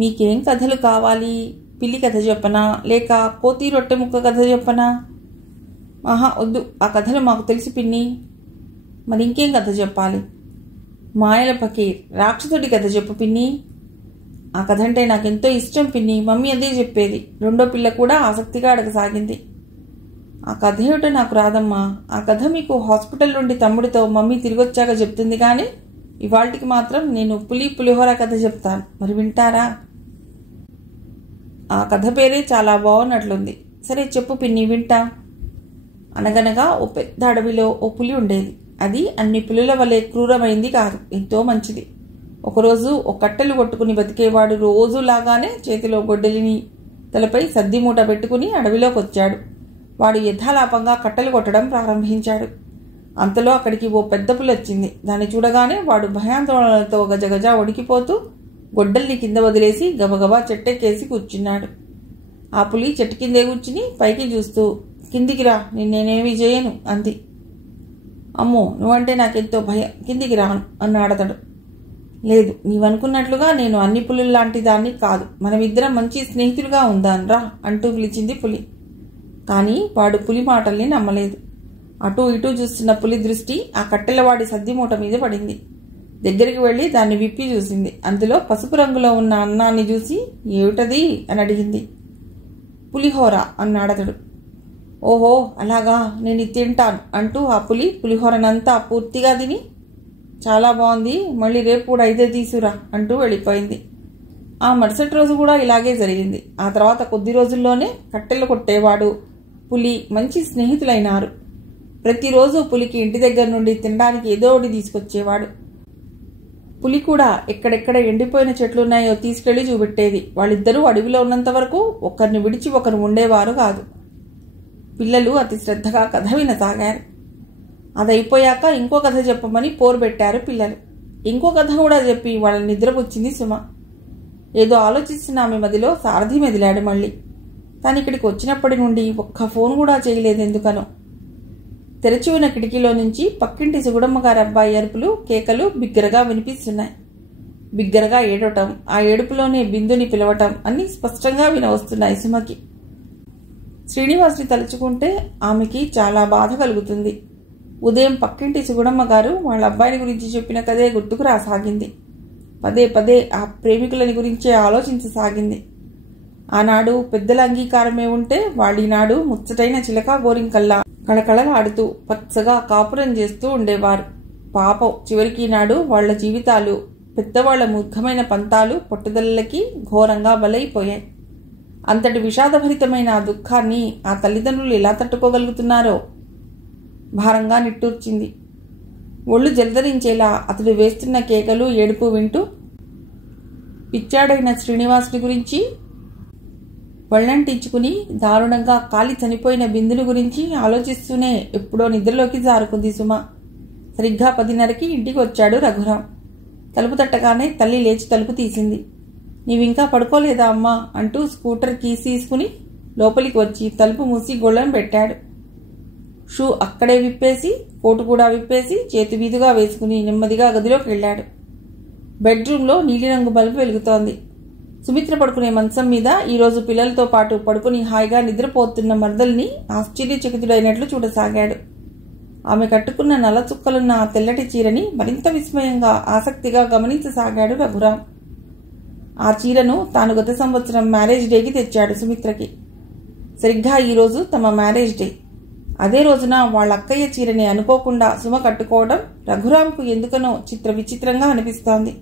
మీకేం కథలు కావాలి? పిల్లి కథ చెప్పనా, లేక కోతి రొట్టె ముక్క కథ చెప్పనా? వద్దు, ఆ కథలు మాకు తెలుసు పిన్ని. మరి ఇంకేం కథ చెప్పాలి? మాయల ఫకీర్, రాక్షసుడి కథ చెప్పు పిన్ని. ఆ కథ అంటే నాకెంతో ఇష్టం పిన్ని. మమ్మీ అదే చెప్పేది. రెండో పిల్ల కూడా ఆసక్తిగా అడగసాగింది. ఆ కథ ఏమిటో నాకు రాదమ్మా. ఆ కథ మీకు హాస్పిటల్ నుండి తమ్ముడితో మమ్మీ తిరిగొచ్చాక చెప్తుంది కానీ ఇవాళకి మాత్రం నేను పులిహోర కథ చెప్తాను. మరి వింటారా? ఆ కథ పేరే చాలా బాగున్నట్లుంది. సరే చెప్పు పిన్ని, వింటా. అనగనగా ఓ పెద్ద అడవిలో ఓ పులి ఉండేది. అది అన్ని పులుల వలె క్రూరమైంది కాదు, ఎంతో మంచిది. ఒకరోజు ఓ కట్టెలు కొట్టుకుని బతికేవాడు రోజులాగానే చేతిలో గొడ్డలిని తలపై సద్ది మూట పెట్టుకుని అడవిలోకి వచ్చాడు. వాడు యథాలాపంగా కట్టెలు కొట్టడం ప్రారంభించాడు. అంతలో అక్కడికి ఓ పెద్ద పులి వచ్చింది. దాన్ని చూడగానే వాడు భయాందోళనలతో గజగజ వణికిపోతూ గొడ్డల్ని కింద వదిలేసి గబగబా చెట్టెక్కేసి కూర్చున్నాడు. ఆ పులి చెట్టు కిందే కూర్చుని పైకి చూస్తూ, కిందికి రా, నేనేమీ చేయను అంది. అమ్మో, నువ్వంటే నాకెంతో భయం, కిందికి రాను అన్నాడతడు. లేదు, నీవనుకున్నట్లుగా నేను అన్ని పులుల్లాంటి దాన్ని కాదు. మనమిద్దరం మంచి స్నేహితులుగా ఉందాన్రా అంటూ పిలిచింది పులి. కానీ వాడు పులి మాటల్ని నమ్మలేదు. అటూ ఇటూ చూస్తున్న పులి దృష్టి ఆ కట్టెలవాడి సద్ది మూట మీద పడింది. దగ్గరికి వెళ్లి దాన్ని విప్పి చూసింది. అందులో పసుపు రంగులో ఉన్న అన్నాన్ని చూసి, ఏమిటది అని అడిగింది. పులిహోర అన్నాడతడు. ఓహో, అలాగా, నేను ఇది తింటాను అంటూ ఆ పులి పులిహోరనంతా పూర్తిగా తిని, చాలా బాగుంది, మళ్ళీ రేపు కూడా ఇదే తీసుకురా అంటూ వెళ్ళిపోయింది. ఆ మరుసటి రోజు కూడా ఇలాగే జరిగింది. ఆ తర్వాత కొద్ది రోజుల్లోనే కట్టెలు కొట్టేవాడు పులి మంచి స్నేహితులైనారు. ప్రతిరోజు పులికి ఇంటి దగ్గర నుండి తినడానికి ఏదో ఒకటి తీసుకొచ్చేవాడు. పులి కూడా ఎక్కడెక్కడ ఎండిపోయిన చెట్లున్నాయో తీసుకెళ్లి చూపెట్టేది. వాళ్ళిద్దరూ అడవిలో ఉన్నంత వరకు ఒకరిని విడిచి ఒకరు ఉండేవారు కాదు. పిల్లలు అతి శ్రద్ధగా కథ వినసాగారు. అదైపోయాక ఇంకో కథ చెప్పమని పోరు పెట్టారు పిల్లలు. ఇంకో కథ కూడా చెప్పి వాళ్ళని నిద్రపుచ్చింది సుమ. ఏదో ఆలోచిస్తున్న ఆమె మదిలో సారథి మెదిలాడు మళ్ళీ. తాను ఇక్కడికి వచ్చినప్పటి నుండి ఒక్క ఫోన్ కూడా చేయలేదు ఎందుకనో. తెరచి ఉన్న కిటికీలో నుంచి పక్కింటి సుగుడమ్మ గారి అబ్బాయి అరుపులు, కేకలు బిగ్గరగా వినిపిస్తున్నాయి. బిగ్గరగా ఏడవటం, ఆ ఏడుపులోనే బిందుని పిలవటం అన్నీ స్పష్టంగా వినవస్తున్నాయి సుమకి. శ్రీనివాస్ని తలుచుకుంటే ఆమెకి చాలా బాధ కలుగుతుంది. ఉదయం పక్కింటి సుగుడమ్మ గారు వాళ్ళ అబ్బాయిని గురించి చెప్పిన కథే గుర్తుకు రాసాగింది. పదే పదే ఆ ప్రేమికులని గురించే ఆలోచించసాగింది. ఆనాడు పెద్దల అంగీకారమే ఉంటే వాళ్ళీనాడు ముచ్చటైన చిలకా గోరింకల్లా కళకళలాడుతూ పచ్చగా కాపురం చేస్తూ ఉండేవారు. పాపం చివరికి నాడు వాళ్ల జీవితాలు పెద్దవాళ్ల మూర్ఖమైన పంతాలు పట్టుదలకి ఘోరంగా బలైపోయాయి. అంతటి విషాదభరితమైన ఆ దుఃఖాన్ని ఆ తల్లిదండ్రులు ఎలా తట్టుకోగలుగుతున్నారో భారంగా నిట్టూర్చింది. ఒళ్ళు జలధరించేలా అతడు వేస్తున్న కేకలు, ఏడుపు వింటూ పిచ్చాడైన శ్రీనివాసుని గురించి, వళ్ళంటించుకుని దారుణంగా కాలి చనిపోయిన బిందుని గురించి ఆలోచిస్తూనే ఎప్పుడో నిద్రలోకి జారుకుంది సుమ. సరిగ్గా 10:30కి ఇంటికి వచ్చాడు రఘురాం. తలుపు తట్టగానే తల్లి లేచి తలుపు తీసింది. నీవింకా పడుకోలేదా అమ్మా అంటూ స్కూటర్ కీస్ తీసుకుని లోపలికి వచ్చి తలుపు మూసి గొళ్ళెం పెట్టాడు. షూ అక్కడే విప్పేసి, కోటు కూడా విప్పేసి చేతి వీధుగా వేసుకుని నెమ్మదిగా గదిలోకి వెళ్ళాడు. బెడ్రూమ్లో నీలిరంగు బల్బు వెలుగుతోంది. సుమిత్ర పడుకునే మంచం మీద ఈరోజు పిల్లలతో పాటు పడుకుని హాయిగా నిద్రపోతున్న మరదల్ని ఆశ్చర్యచకితుడైనట్లు చూడసాగాడు. ఆమె కట్టుకున్న నల్ల చుక్కలున్న ఆ తెల్లటి చీరని మరింత విస్మయంగా, ఆసక్తిగా గమనించసాగాడు రఘురాం. ఆ చీరను తాను గత సంవత్సరం మ్యారేజ్ డేకి తెచ్చాడు సుమిత్రకి. సరిగ్గా ఈరోజు తమ మ్యారేజ్ డే. అదే రోజున వాళ్ళ అక్కయ్య చీరని అనుకోకుండా సుమ కట్టుకోవడం రఘురాంకు ఎందుకనో విచిత్రంగా అనిపిస్తోంది.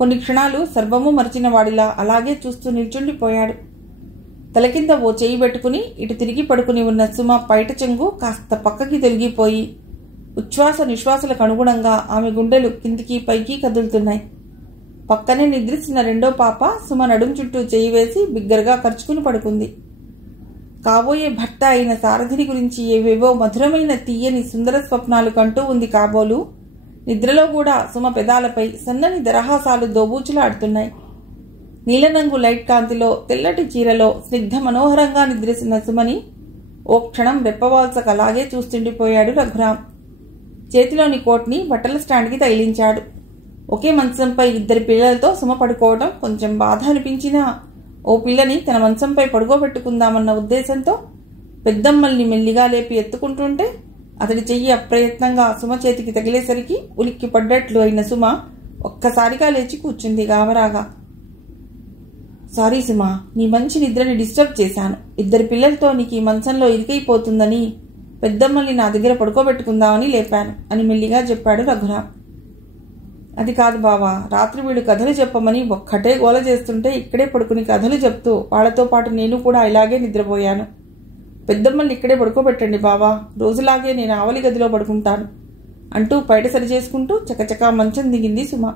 కొన్ని క్షణాలు సర్వము మరిచిన వాడిలా అలాగే చూస్తూ నిల్చుండిపోయాడు. తల కింద ఓ చేయి పెట్టుకుని ఇటు తిరిగి పడుకుని ఉన్న సుమ పైట చెంగు కాస్త పక్కకి తొలగిపోయి ఉచ్ఛ్వాస నిశ్వాసలకు అనుగుణంగా ఆమె గుండెలు కిందికి పైకి కదులుతున్నాయి. పక్కనే నిద్రిస్తున్న రెండో పాప సుమ నడుం చుట్టూ చేయి వేసి బిగ్గరగా ఖర్చుకుని పడుకుంది. కాబోయే భర్త అయిన సారథిని గురించి ఏవేవో మధురమైన తీయని సుందర స్వప్నాలు కంటూ ఉంది కాబోలు. నిద్రలో కూడా సుమ పెదాలపై సన్నని దరహాసాలు దోబూచులాడుతున్నాయి. నీలరంగు లైట్ కాంతిలో తెల్లటి చీరలో స్నిగ్ధ మనోహరంగా నిద్రిస్తున్న సుమని ఓ క్షణం రెప్పవాల్సక అలాగే చూస్తుండిపోయాడు రఘురాం. చేతిలోని కోట్ని బట్టల స్టాండ్కి తగిలించాడు. ఒకే మంచంపై 2 పిల్లలతో సుమ పడుకోవడం కొంచెం బాధ అనిపించినా ఓ పిల్లని తన మంచంపై పడుకోబెట్టుకుందామన్న ఉద్దేశంతో పెద్దమ్మల్ని మెల్లిగా లేపి ఎత్తుకుంటుంటే అతడి చెయ్యి అప్రయత్నంగా సుమ చేతికి తగిలేసరికి ఉలిక్కి పడ్డట్లు అయిన సుమ ఒక్కసారిగా లేచి కూర్చుంది గాబరాగా. సారీ సుమ, నీ మంచి నిద్రని డిస్టర్బ్ చేశాను. 2 పిల్లలతో నీకు ఈ మంచంలో ఇరికైపోతుందని పెద్దమ్మల్ని నా దగ్గర పడుకోబెట్టుకుందామని లేపాను అని మెల్లిగా చెప్పాడు రఘురాం. అది కాదు బావా, రాత్రి వీడు కథలు చెప్పమని ఒక్కటే గోల చేస్తుంటే ఇక్కడే పడుకుని కథలు చెప్తూ వాళ్లతో పాటు నేను కూడా ఇలాగే నిద్రపోయాను. పెద్దమ్మల్ని ఇక్కడే పడుకోబెట్టండి బావా, రోజులాగే నేను ఆవలి గదిలో పడుకుంటాను అంటూ బయట సరి చేసుకుంటూ చకచకా మంచం దిగింది సుమ.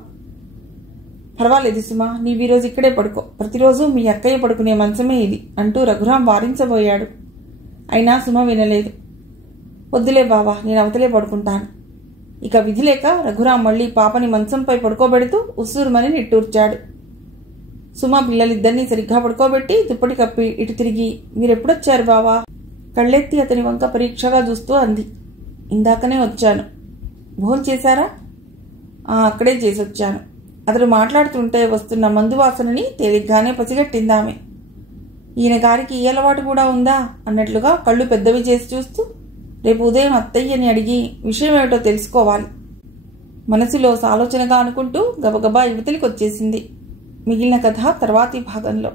పర్వాలేదు సుమ, నీవీరోజు ఇక్కడే పడుకో, ప్రతిరోజు మీ అక్కయ్య పడుకునే మంచమే ఇది అంటూ రఘురాం వారించబోయాడు. అయినా సుమ వినలేదు. వద్దులే బావా, నేను అవతలే పడుకుంటాను. ఇక విధిలేక రఘురాం మళ్లీ పాపని మంచంపై పడుకోబెడుతూ ఉస్సురుమని నిట్టూర్చాడు. సుమ పిల్లలిద్దరినీ సరిగ్గా పడుకోబెట్టి దుప్పటి కప్పి ఇటు తిరిగి, మీరెప్పుడొచ్చారు బావా? కళ్ళెత్తి అతని వంక పరీక్షగా చూస్తూ అంది. ఇందాకనే వచ్చాను. భోజనం చేశారా? అక్కడే చేసొచ్చాను. అతడు మాట్లాడుతుంటే వస్తున్న మందు వాసనని తేలిగ్గానే పసిగట్టిందామె. ఈయన గారికి ఈ అలవాటు కూడా ఉందా అన్నట్లుగా కళ్ళు పెద్దవి చేసి చూస్తూ, రేపు ఉదయం అత్తయ్యని అడిగి విషయం ఏమిటో తెలుసుకోవాలి మనసులో ఆలోచనగా అనుకుంటూ గబగబా యువతలికి వచ్చేసింది. మిగిలిన కథ తర్వాతి భాగంలో.